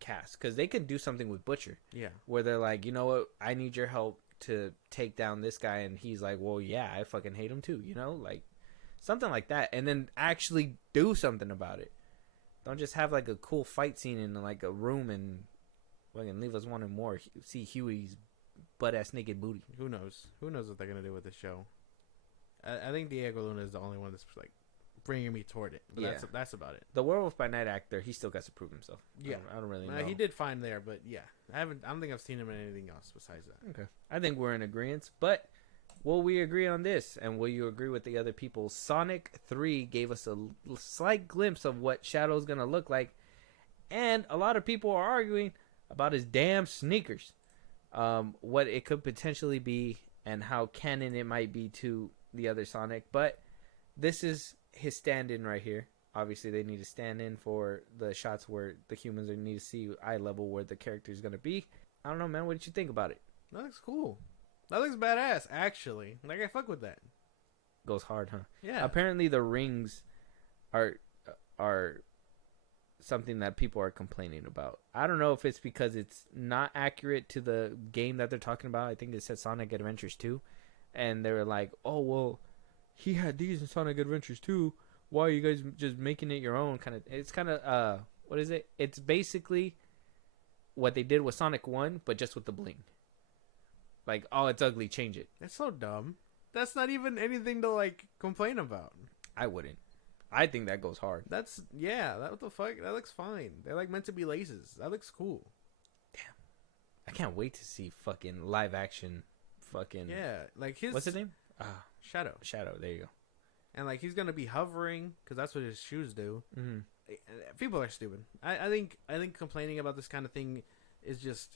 cast, because they could do something with Butcher. Yeah, where they're like, you know what, I need your help to take down this guy, and he's like, well, yeah, I fucking hate him too, you know, like something like that, and then actually do something about it. Don't just have like a cool fight scene in like a room and fucking leave us wanting more. See Huey's butt ass naked booty. Who knows? Who knows what they're gonna do with this show? I think Diego Luna is the only one that's like bringing me toward it. But that's about it. The Werewolf by Night actor, he still got to prove himself. Yeah, I don't really know. He did fine there, but yeah, I don't think I've seen him in anything else besides that. Okay, I think we're in agreement. But will we agree on this? And will you agree with the other people? Sonic 3 gave us a slight glimpse of what Shadow's gonna look like, and a lot of people are arguing about his damn sneakers. What it could potentially be, and how canon it might be to the other Sonic. But this is his stand-in right here. Obviously, they need to stand in for the shots where the humans need to see eye level where the character is going to be. I don't know, man. What did you think about it? That looks cool. That looks badass, actually. Like, I fuck with that. Goes hard, huh? Yeah. Apparently, the rings are something that people are complaining about. I don't know if it's because it's not accurate to the game that they're talking about. I think it said Sonic Adventures 2. And they were like, oh, well, he had these in Sonic Adventures 2. Why are you guys just making it your own? It's kind of, what is it? It's basically what they did with Sonic 1, but just with the bling. Like, oh, it's ugly, change it. That's so dumb. That's not even anything to, like, complain about. I wouldn't. I think that goes hard. What the fuck? That looks fine. They're, like, meant to be laces. That looks cool. Damn. I can't wait to see fucking live action fucking... Yeah, like his... What's his name? Shadow. There you go. And, like, he's gonna be hovering, because that's what his shoes do. Mm-hmm. People are stupid. I think complaining about this kind of thing is just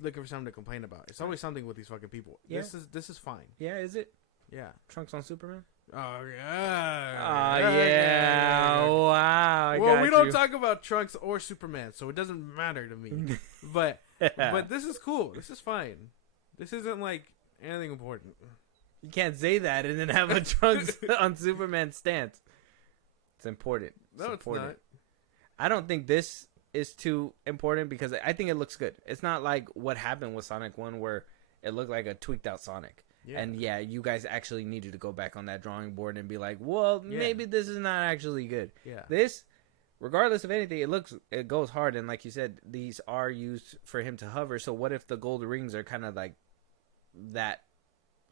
looking for something to complain about. It's always something with these fucking people. Yeah. This is fine. Yeah, is it? Yeah. Trunks on Superman? Oh, yeah. Oh, yeah. Wow. Well, we don't talk about Trunks or Superman, so it doesn't matter to me. but this is cool. This is fine. This isn't, like, anything important. You can't say that and then have a Trunks on Superman stance. It's important. No, it's not. I don't think this is too important because I think it looks good. It's not like what happened with Sonic 1 where it looked like a tweaked out Sonic. Yeah. And yeah, you guys actually needed to go back on that drawing board and be like, well, maybe this is not actually good. Yeah. This, regardless of anything, it goes hard. And like you said, these are used for him to hover. So what if the gold rings are kind of like that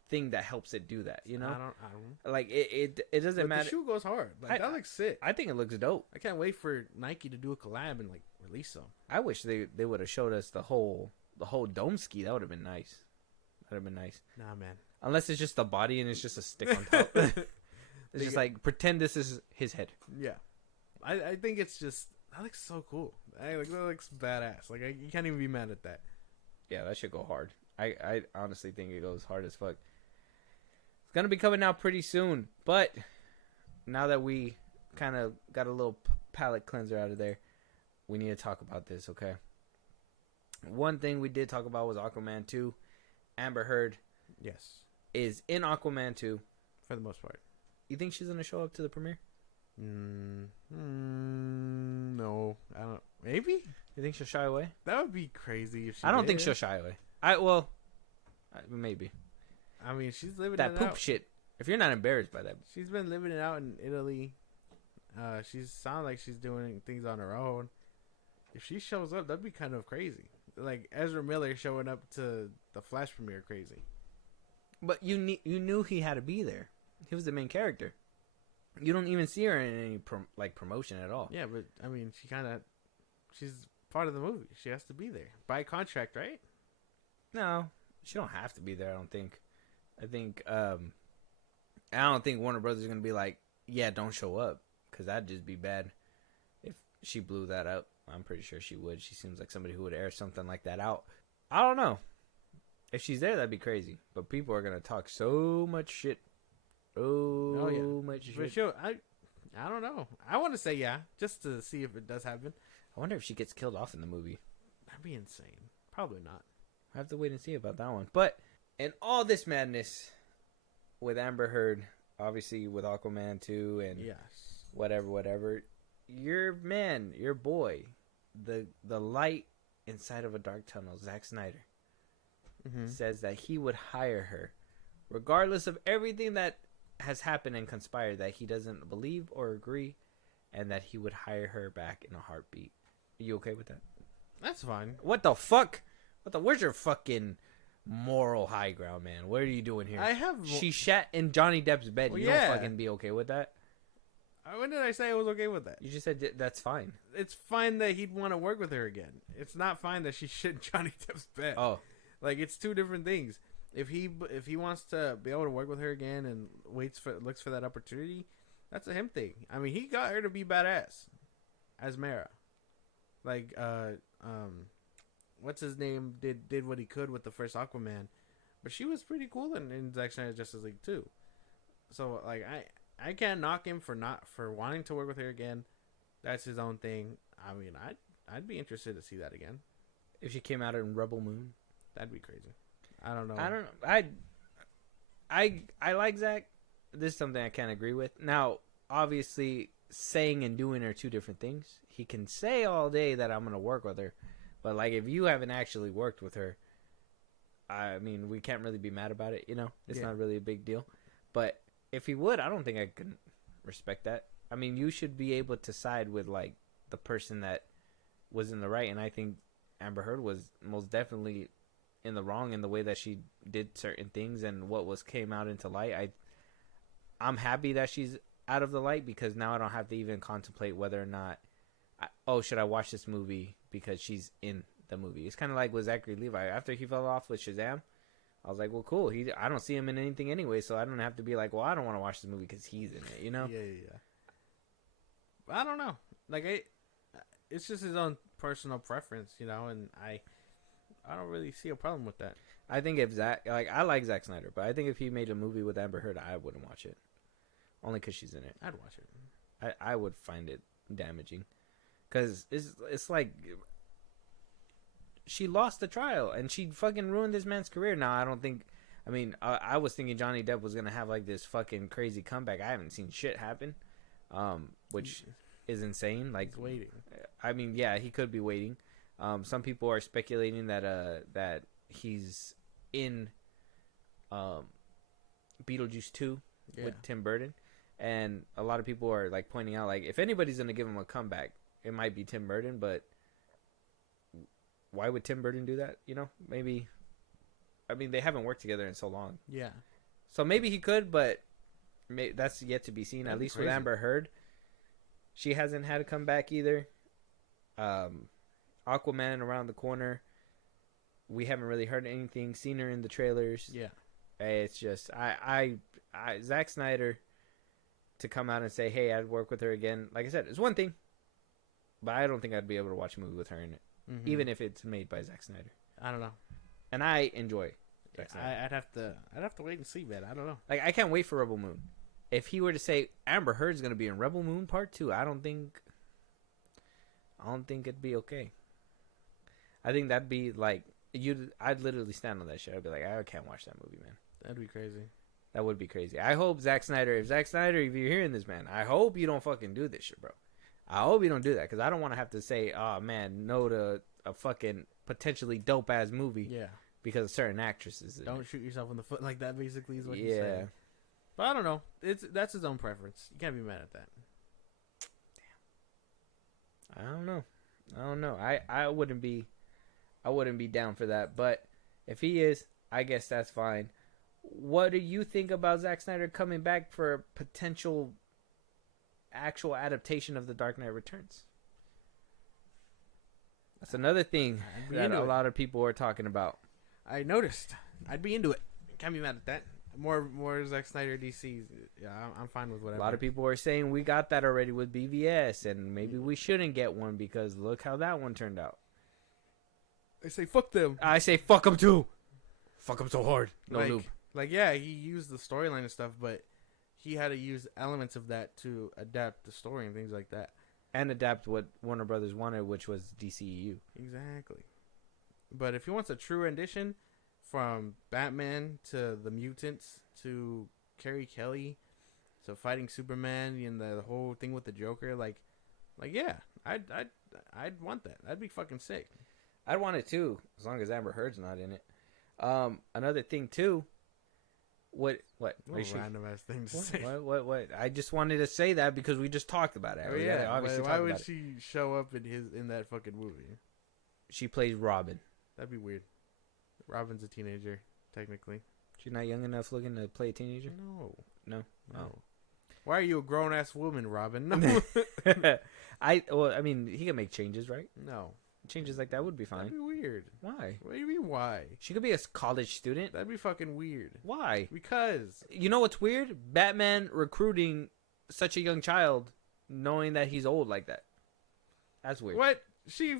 thing that helps it do that, you know? I don't like it doesn't matter. The shoe goes hard. Like, that looks sick. I think it looks dope. I can't wait for Nike to do a collab and like release them. I wish they would have showed us the whole dome ski. That would have been nice. That'd have been nice. Nah, man. Unless it's just the body and it's just a stick on top. It's just like pretend this is his head. Yeah, I think it's just that looks so cool. That looks badass. Like you can't even be mad at that. Yeah, that should go hard. I honestly think it goes hard as fuck. It's gonna be coming out pretty soon, but now that we kind of got a little palate cleanser out of there, we need to talk about this, okay? One thing we did talk about was Aquaman 2. Amber Heard, yes, is in Aquaman 2 for the most part. You think she's gonna show up to the premiere? No, I don't. Maybe. You think she'll shy away? That would be crazy if she. I don't think she'll shy away. Maybe. I mean, she's living that poop shit. If you're not embarrassed by that, she's been living it out in Italy. She sounds like she's doing things on her own. If she shows up, that'd be kind of crazy. Like Ezra Miller showing up to the Flash premiere, crazy. But you knew he had to be there. He was the main character. You don't even see her in any promotion at all. Yeah, but I mean, she's part of the movie. She has to be there by contract, right? No, she don't have to be there. I don't think. I don't think Warner Brothers is gonna be like, yeah, don't show up, because that'd just be bad. If she blew that up, I'm pretty sure she would. She seems like somebody who would air something like that out. I don't know. If she's there, that'd be crazy. But people are gonna talk so much shit. Much shit. For sure. I don't know. I want to say yeah, just to see if it does happen. I wonder if she gets killed off in the movie. That'd be insane. Probably not. I have to wait and see about that one. But in all this madness with Amber Heard, obviously with Aquaman 2 and whatever, your boy, the light inside of a dark tunnel, Zack Snyder, says that he would hire her, regardless of everything that has happened and conspired, that he doesn't believe or agree, and that he would hire her back in a heartbeat. Are you okay with that? That's fine. What the fuck? Where's your fucking moral high ground, man? What are you doing here? She shat in Johnny Depp's bed. Well, you don't fucking be okay with that? When did I say I was okay with that? You just said that's fine. It's fine that he'd want to work with her again. It's not fine that she shit in Johnny Depp's bed. Oh. Like, it's two different things. If he wants to be able to work with her again and looks for that opportunity, that's a him thing. I mean, he got her to be badass as Mara. Like, what's his name did what he could with the first Aquaman, but she was pretty cool in Zack Snyder's Justice League too. So like, I can't knock him for wanting to work with her again. That's his own thing. I mean, I'd be interested to see that again. If she came out in Rebel Moon, that'd be crazy. I don't know. I like Zack. This is something I can't agree with. Now, obviously, saying and doing are two different things. He can say all day that I'm gonna work with her, but like, if you haven't actually worked with her, I mean, we can't really be mad about it. You know, it's not really a big deal. But if he would, I don't think I can respect that. I mean, you should be able to side with like the person that was in the right, and I think Amber Heard was most definitely in the wrong in the way that she did certain things and what came out into light. I'm happy that she's out of the light, because now I don't have to even contemplate whether or not should I watch this movie because she's in the movie. It's kind of like with Zachary Levi. After he fell off with Shazam, I was like, well, cool. I don't see him in anything anyway, so I don't have to be like, well, I don't want to watch this movie because he's in it, you know? Yeah. I don't know. Like, it's just his own personal preference, you know, and I don't really see a problem with that. I think if I like Zack Snyder, but I think if he made a movie with Amber Heard, I wouldn't watch it. Only because she's in it. I'd watch it. I would find it damaging. Because it's like, she lost the trial, and she fucking ruined this man's career. Now, I was thinking Johnny Depp was going to have like this fucking crazy comeback. I haven't seen shit happen, which is insane. Like, he's waiting. I mean, yeah, he could be waiting. Some people are speculating that he's in Beetlejuice 2 with Tim Burton, and a lot of people are like pointing out, like, if anybody's going to give him a comeback, it might be Tim Burton. But why would Tim Burton do that? You know, maybe. I mean, they haven't worked together in so long. Yeah. So maybe he could, but that's yet to be seen. That'd at least with Amber Heard, she hasn't had a comeback either. Aquaman around the corner, we haven't really heard anything. Seen her in the trailers. Yeah. It's just Zack Snyder to come out and say, hey, I'd work with her again. Like I said, it's one thing, but I don't think I'd be able to watch a movie with her in it, even if it's made by Zack Snyder. I don't know. And I enjoy Zack Snyder. I'd have to wait and see, man. I don't know. Like, I can't wait for Rebel Moon. If he were to say Amber Heard's going to be in Rebel Moon Part 2, I don't think it'd be okay. I think that'd be like, I'd literally stand on that shit. I'd be like, I can't watch that movie, man. That'd be crazy. That would be crazy. I hope Zack Snyder, if you're hearing this, man, I hope you don't fucking do this shit, bro. I hope you don't do that, because I don't want to have to say, oh, man, no to a fucking potentially dope-ass movie. Yeah. Because of certain actresses. Don't shoot yourself in the foot like that, basically, is what you're saying. But I don't know. That's his own preference. You can't be mad at that. Damn. I don't know. I wouldn't be down for that. But if he is, I guess that's fine. What do you think about Zack Snyder coming back for a potential actual adaptation of The Dark Knight Returns? That's another thing that a lot of people are talking about. I noticed. I'd be into it. Can't be mad at that. More Zack Snyder DC. Yeah, I'm fine with whatever. A lot of people are saying we got that already with BVS, and maybe we shouldn't get one because look how that one turned out. I say fuck them. I say fuck them too. Fuck them so hard. No noob. Like, yeah, he used the storyline and stuff, but he had to use elements of that to adapt the story and things like that. and adapt what Warner Brothers wanted, which was DCEU. Exactly. But if he wants a true rendition from Batman to the mutants to Carrie Kelly to fighting Superman and the whole thing with the Joker, like yeah, I'd want that. That'd be fucking sick. I'd want it too, as long as Amber Heard's not in it. Another thing too. What random ass thing to say. What? I just wanted to say that because we just talked about it. Oh, yeah. Why would she show up in that fucking movie? She plays Robin. That'd be weird. Robin's a teenager, technically. She's not young enough looking to play a teenager? No. Oh. Why are you a grown ass woman, Robin? No. I mean, he can make changes, right? No. Changes like that would be fine. That'd be weird. Why? What do you mean, why? She could be a college student. That'd be fucking weird. Why? Because. You know what's weird? Batman recruiting such a young child, knowing that he's old like that. That's weird. What? She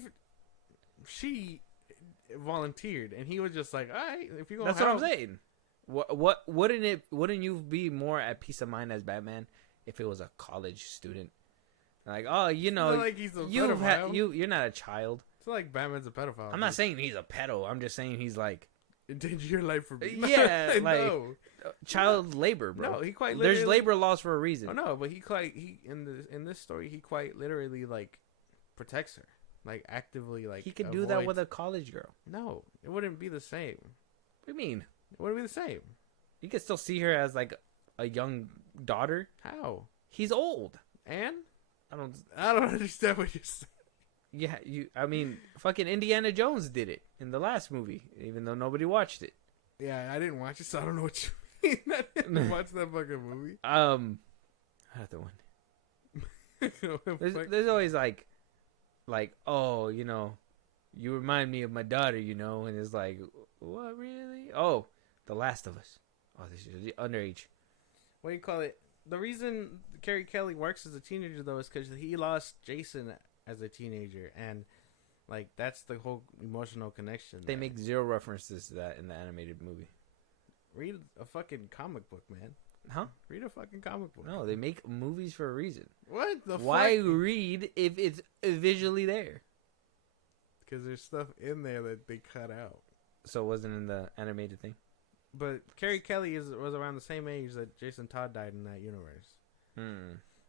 volunteered, and he was just like, all right, if you go. That's what I'm saying. What wouldn't you be more at peace of mind as Batman if it was a college student? Like, oh, you know, like he's a pedophile. You're not a child. It's not like Batman's a pedophile. I'm not saying he's a pedo. I'm just saying he's like endanger your life for me. Yeah, like no. Child labor, bro. No, he quite literally. There's labor laws for a reason. Oh no, but he in this story he quite literally like protects her, like actively like. He could do that with a college girl. No, it wouldn't be the same. What do you mean? It wouldn't be the same. You could still see her as like a young daughter. How? He's old. And I don't understand what you're saying. Yeah, I mean, fucking Indiana Jones did it in the last movie, even though nobody watched it. Yeah, I didn't watch it, so I don't know what you mean. I didn't watch that fucking movie. Another one. There's always like, oh, you know, you remind me of my daughter, you know, and it's like, what, really? Oh, The Last of Us. Oh, this is underage. What do you call it? The reason Carrie Kelly works as a teenager, though, is because he lost Jason as a teenager, and like that's the whole emotional connection. They make zero references to that in the animated movie. Read a fucking comic book, man. Huh? Read a fucking comic book. No, they make movies for a reason. What the fuck? Why read if it's visually there? Because there's stuff in there that they cut out. So it wasn't in the animated thing? But Carrie Kelly was around the same age that Jason Todd died in that universe.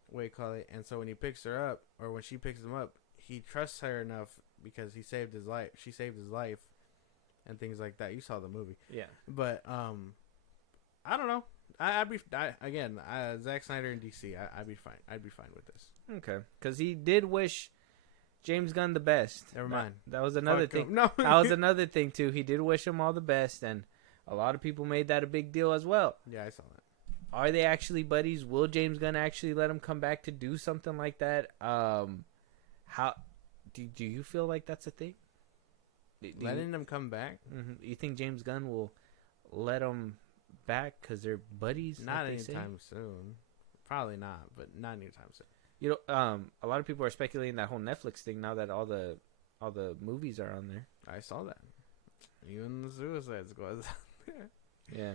What do you call it? And so when he picks her up, or when she picks him up, he trusts her enough because he saved his life. She saved his life, and things like that. You saw the movie, yeah. But I don't know. I'd be Zack Snyder in DC. I'd be fine. I'd be fine with this. Okay, because he did wish James Gunn the best. Never mind. That was another thing. No, that was another thing too. He did wish him all the best, and a lot of people made that a big deal as well. Yeah, I saw that. Are they actually buddies? Will James Gunn actually let him come back to do something like that? How do you feel like that's a thing? Letting them come back? Mm-hmm. You think James Gunn will let him back because they're buddies? Not anytime soon. Probably not, but not anytime soon. You know, a lot of people are speculating that whole Netflix thing now that all the movies are on there. I saw that. Even the Suicide Squad is out there. Yeah.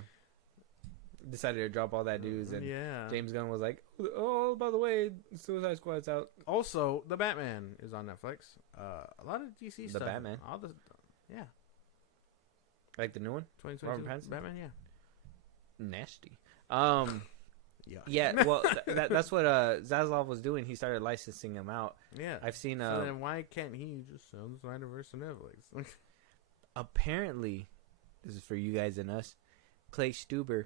Decided to drop all that news, and yeah. James Gunn was like, "Oh, by the way, Suicide Squad's out." Also, the Batman is on Netflix. A lot of DC stuff. The Batman, yeah, like the new one, 2022 Batman, yeah, nasty. Yeah. Yeah. Well, that's what Zaslav was doing. He started licensing them out. Yeah, I've seen. So then why can't he just sell the Snyderverse to Netflix? Apparently, this is for you guys and us. Clay Stuber.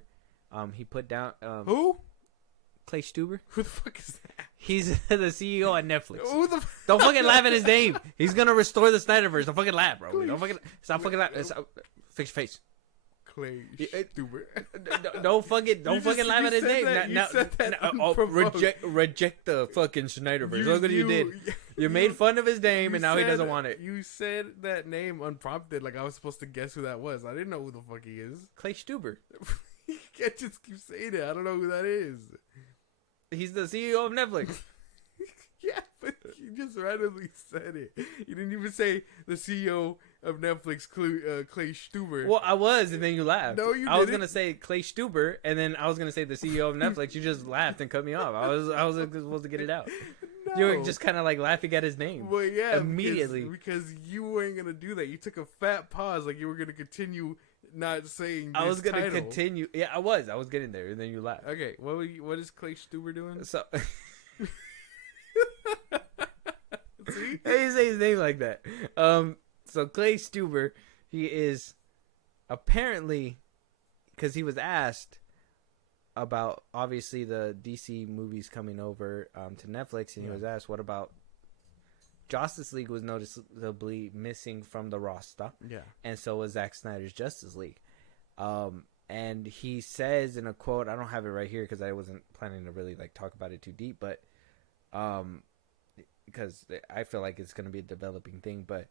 He put down who? Clay Stuber. Who the fuck is that? He's the CEO at Netflix. Who the? Don't fucking laugh at his name. He's gonna restore the Snyderverse. Don't fucking laugh, bro. Don't fucking stop fucking laugh. Fix your face. Clay Stuber. Don't fucking laugh at his name. Reject the fucking Snyderverse. Look what you did. You made fun of his name, and now he doesn't want it. You said that name unprompted, like I was supposed to guess who that was. I didn't know who the fuck he is. Clay Stuber. You can't just keep saying it. I don't know who that is. He's the CEO of Netflix. Yeah, but you just randomly said it. You didn't even say the CEO of Netflix, Clay Stuber. Well, I was, and then you laughed. No, you didn't. I was gonna say Clay Stuber, and then I was gonna say the CEO of Netflix. You just laughed and cut me off. I was supposed to get it out. No, You were just kind of like laughing at his name. Well, yeah, immediately because you weren't gonna do that. You took a fat pause, like you were gonna continue not saying. I was gonna continue. Yeah, I was getting there, and then you laughed. Okay, what is Clay Stuber doing? So, see, how do you say his name like that? So Clay Stuber, he is apparently, because he was asked about obviously the DC movies coming over to Netflix, and he was asked, what about Justice League was noticeably missing from the roster, and so was Zack Snyder's Justice League. And he says in a quote, I don't have it right here because I wasn't planning to really like talk about it too deep, but because I feel like it's going to be a developing thing, but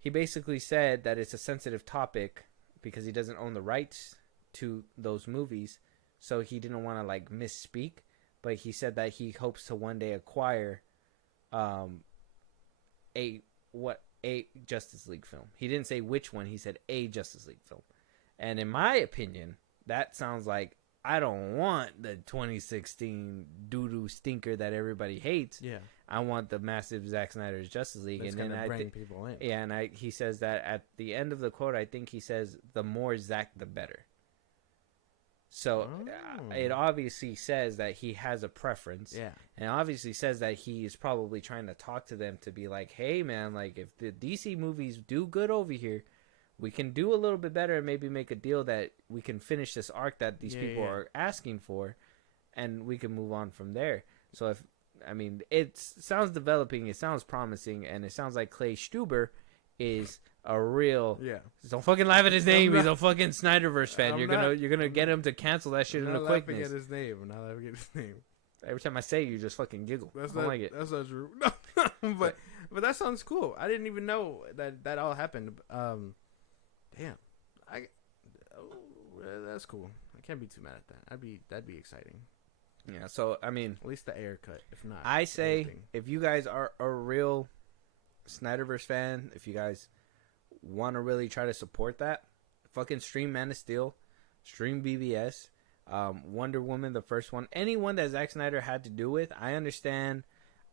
he basically said that it's a sensitive topic because he doesn't own the rights to those movies, so he didn't want to like misspeak, but he said that he hopes to one day acquire a Justice League film. He didn't say which one, he said a Justice League film. And in my opinion, that sounds like I don't want the 2016 doo-doo stinker that everybody hates. Yeah. I want the massive Zack Snyder's Justice League. That's and then I think people in. Yeah, and he says that at the end of the quote, I think he says the more Zack the better. So it obviously says that he has a preference. Yeah. And it obviously says that he is probably trying to talk to them to be like, hey, man, like if the DC movies do good over here, we can do a little bit better and maybe make a deal that we can finish this arc that these people are asking for, and we can move on from there. So it sounds developing, it sounds promising, and it sounds like Clay Stuber is a real Don't fucking laugh at his name. He's a fucking Snyderverse fan. You're gonna get him to cancel that shit in a quickness. I'm not laughing at his name. Every time I say it, you just fucking giggle. That's I don't like it. That's not true. No. but that sounds cool. I didn't even know that all happened. Damn. That's cool. I can't be too mad at that. That'd be exciting. Yeah, so I mean, at least the air cut. If not, I say if you guys are a real Snyderverse fan, if you guys want to really try to support that, fucking stream Man of Steel, stream BVS, Wonder Woman, the first one, anyone that Zack Snyder had to do with. I understand.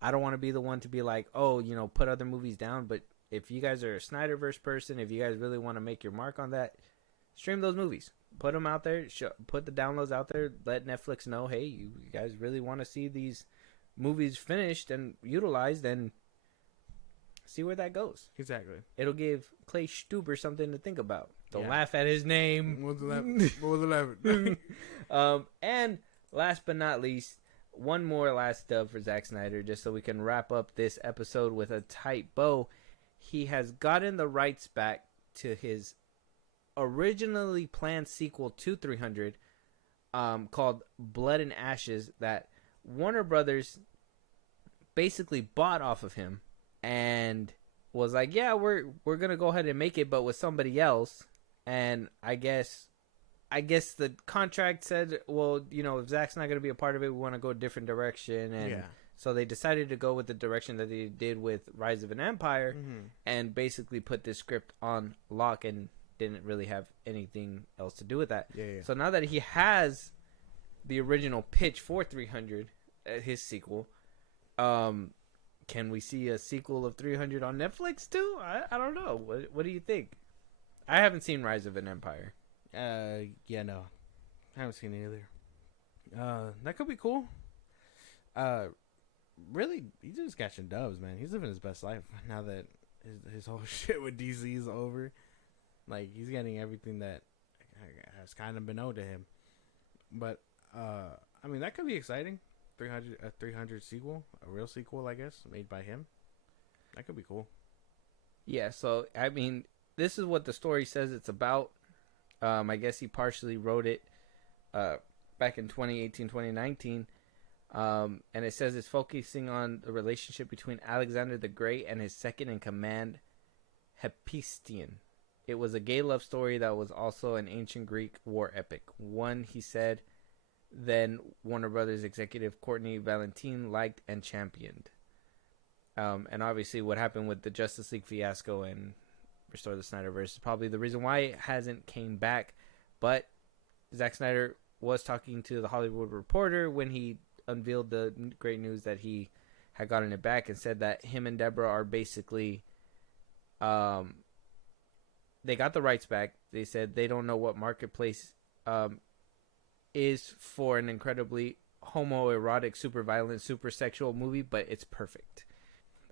I don't want to be the one to be like, oh, put other movies down, but if you guys are a Snyderverse person, if you guys really want to make your mark on that, stream those movies. Put them out there. Put the downloads out there. Let Netflix know, hey, you guys really want to see these movies finished and utilized, and see where that goes. Exactly. It'll give Clay Stuber something to think about. Don't laugh at his name. What was the laughing? And last but not least, one more last dub for Zack Snyder, just so we can wrap up this episode with a tight bow. He has gotten the rights back to his originally planned sequel to 300, called Blood and Ashes, that Warner Brothers basically bought off of him and was like, yeah, we're gonna go ahead and make it, but with somebody else. And I guess the contract said, well, if Zack's not gonna be a part of it, we want to go a different direction. And so they decided to go with the direction that they did with Rise of an Empire, and basically put this script on lock and didn't really have anything else to do with that. So now that he has the original pitch for 300, his sequel, can we see a sequel of 300 on Netflix too? I don't know. What do you think? I haven't seen Rise of an Empire. No. I haven't seen it either. That could be cool. Really, he's just catching dubs, man. He's living his best life now that his whole shit with DC is over. Like, he's getting everything that has kind of been owed to him. But, that could be exciting. 300 sequel, a real sequel, I guess, made by him. That could be cool. Yeah, so, this is what the story says it's about. I guess he partially wrote it back in 2018, 2019. And it says it's focusing on the relationship between Alexander the Great and his second-in-command, Hephaestion. It was a gay love story that was also an ancient Greek war epic. One, he said, then Warner Brothers executive Courtney Valentine liked and championed. And obviously what happened with the Justice League fiasco and Restore the Snyderverse is probably the reason why it hasn't came back. But Zack Snyder was talking to the Hollywood Reporter when he unveiled the great news that he had gotten it back and said that him and Deborah are basically, they got the rights back. They said they don't know what marketplace is for an incredibly homoerotic, super violent, super sexual movie, but it's perfect.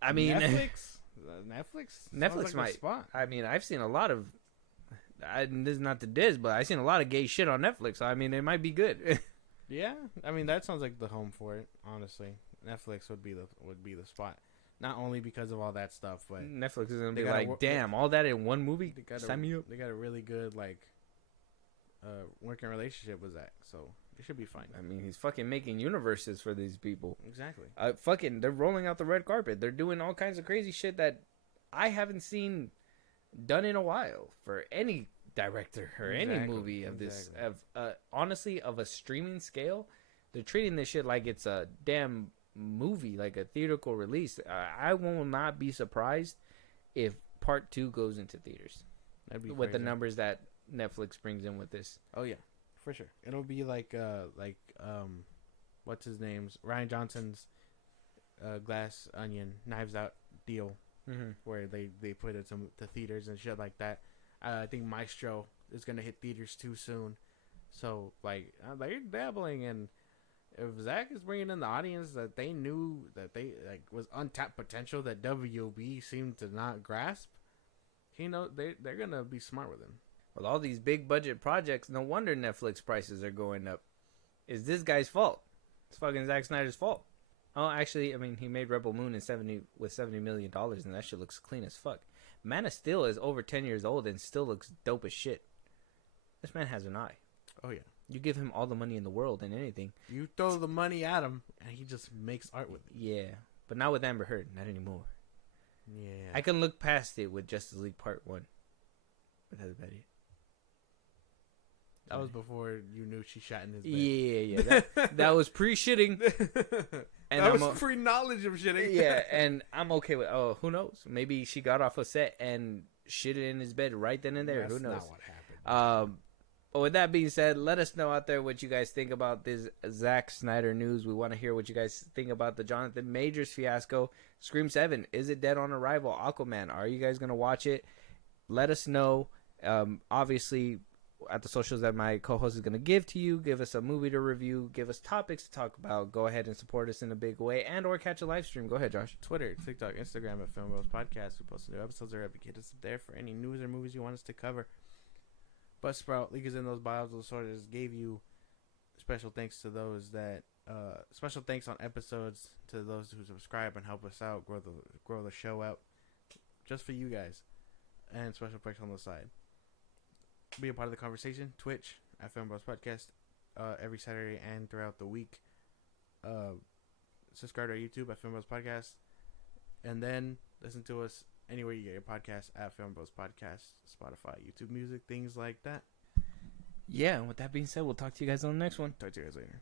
I mean, Netflix might. Spot. I mean, I've seen a lot of. This is not the diss, but I've seen a lot of gay shit on Netflix. So I mean, it might be good. Yeah, I mean that sounds like the home for it. Honestly, Netflix would be the spot. Not only because of all that stuff, but Netflix is gonna be like, damn, all that in one movie. Sign me up. They got a really good working relationship with Zack, so it should be fine. I mean, he's fucking making universes for these people. Exactly. They're rolling out the red carpet. They're doing all kinds of crazy shit that I haven't seen done in a while for any director or any movie of this. Honestly, of a streaming scale, they're treating this shit like it's a damn movie, like a theatrical release. I will not be surprised if part 2 goes into theaters. That'd be with crazy. The numbers that Netflix brings in with this. Oh yeah, for sure. It'll be like what's his name's Ryan Johnson's Glass Onion Knives Out deal, where they put it to theaters and shit like that. I think Maestro is gonna hit theaters too soon, so like they're dabbling in. If Zack is bringing in the audience that they knew that they was untapped potential that WB seemed to not grasp, they're gonna be smart with him. With all these big budget projects, no wonder Netflix prices are going up. It's this guy's fault. It's fucking Zack Snyder's fault. Oh, actually, I mean, he made Rebel Moon with $70 million, and that shit looks clean as fuck. Man of Steel is over 10 years old and still looks dope as shit. This man has an eye. Oh, yeah. You give him all the money in the world and anything. You throw the money at him, and he just makes art with it. Yeah, but not with Amber Heard. Not anymore. Yeah. I can look past it with Justice League Part 1. But that's about it. That was before you knew she shot in his bed. Yeah. That was pre-shitting. And that was pre-knowledge of shitting. Yeah, and I'm okay with, who knows? Maybe she got off a set and shitted in his bed right then and there. That's who knows? Not what happened. But with that being said, let us know out there what you guys think about this Zack Snyder news. We want to hear what you guys think about the Jonathan Majors fiasco. Scream 7, is it dead on arrival? Aquaman, are you guys going to watch it? Let us know. Obviously, at the socials that my co-host is going to give to you, give us a movie to review, give us topics to talk about. Go ahead and support us in a big way, and or catch a live stream. Go ahead, Josh. Twitter, TikTok, Instagram at FIlmBros Podcast. We post new episodes or advocate us there for any news or movies you want us to cover. Buzzsprout, link is in those bios. Those sorters gave you special thanks to those that special thanks on episodes to those who subscribe and help us out, grow the show out just for you guys, and special perks on the side. Be a part of the conversation. Twitch at FIlmBros Podcast every Saturday and throughout the week. Subscribe to our YouTube at FIlmBros Podcast, and then listen to us anywhere you get your podcast at FIlmBros Podcast, Spotify, YouTube Music, things like that. Yeah, and with that being said, we'll talk to you guys on the next one. Talk to you guys later.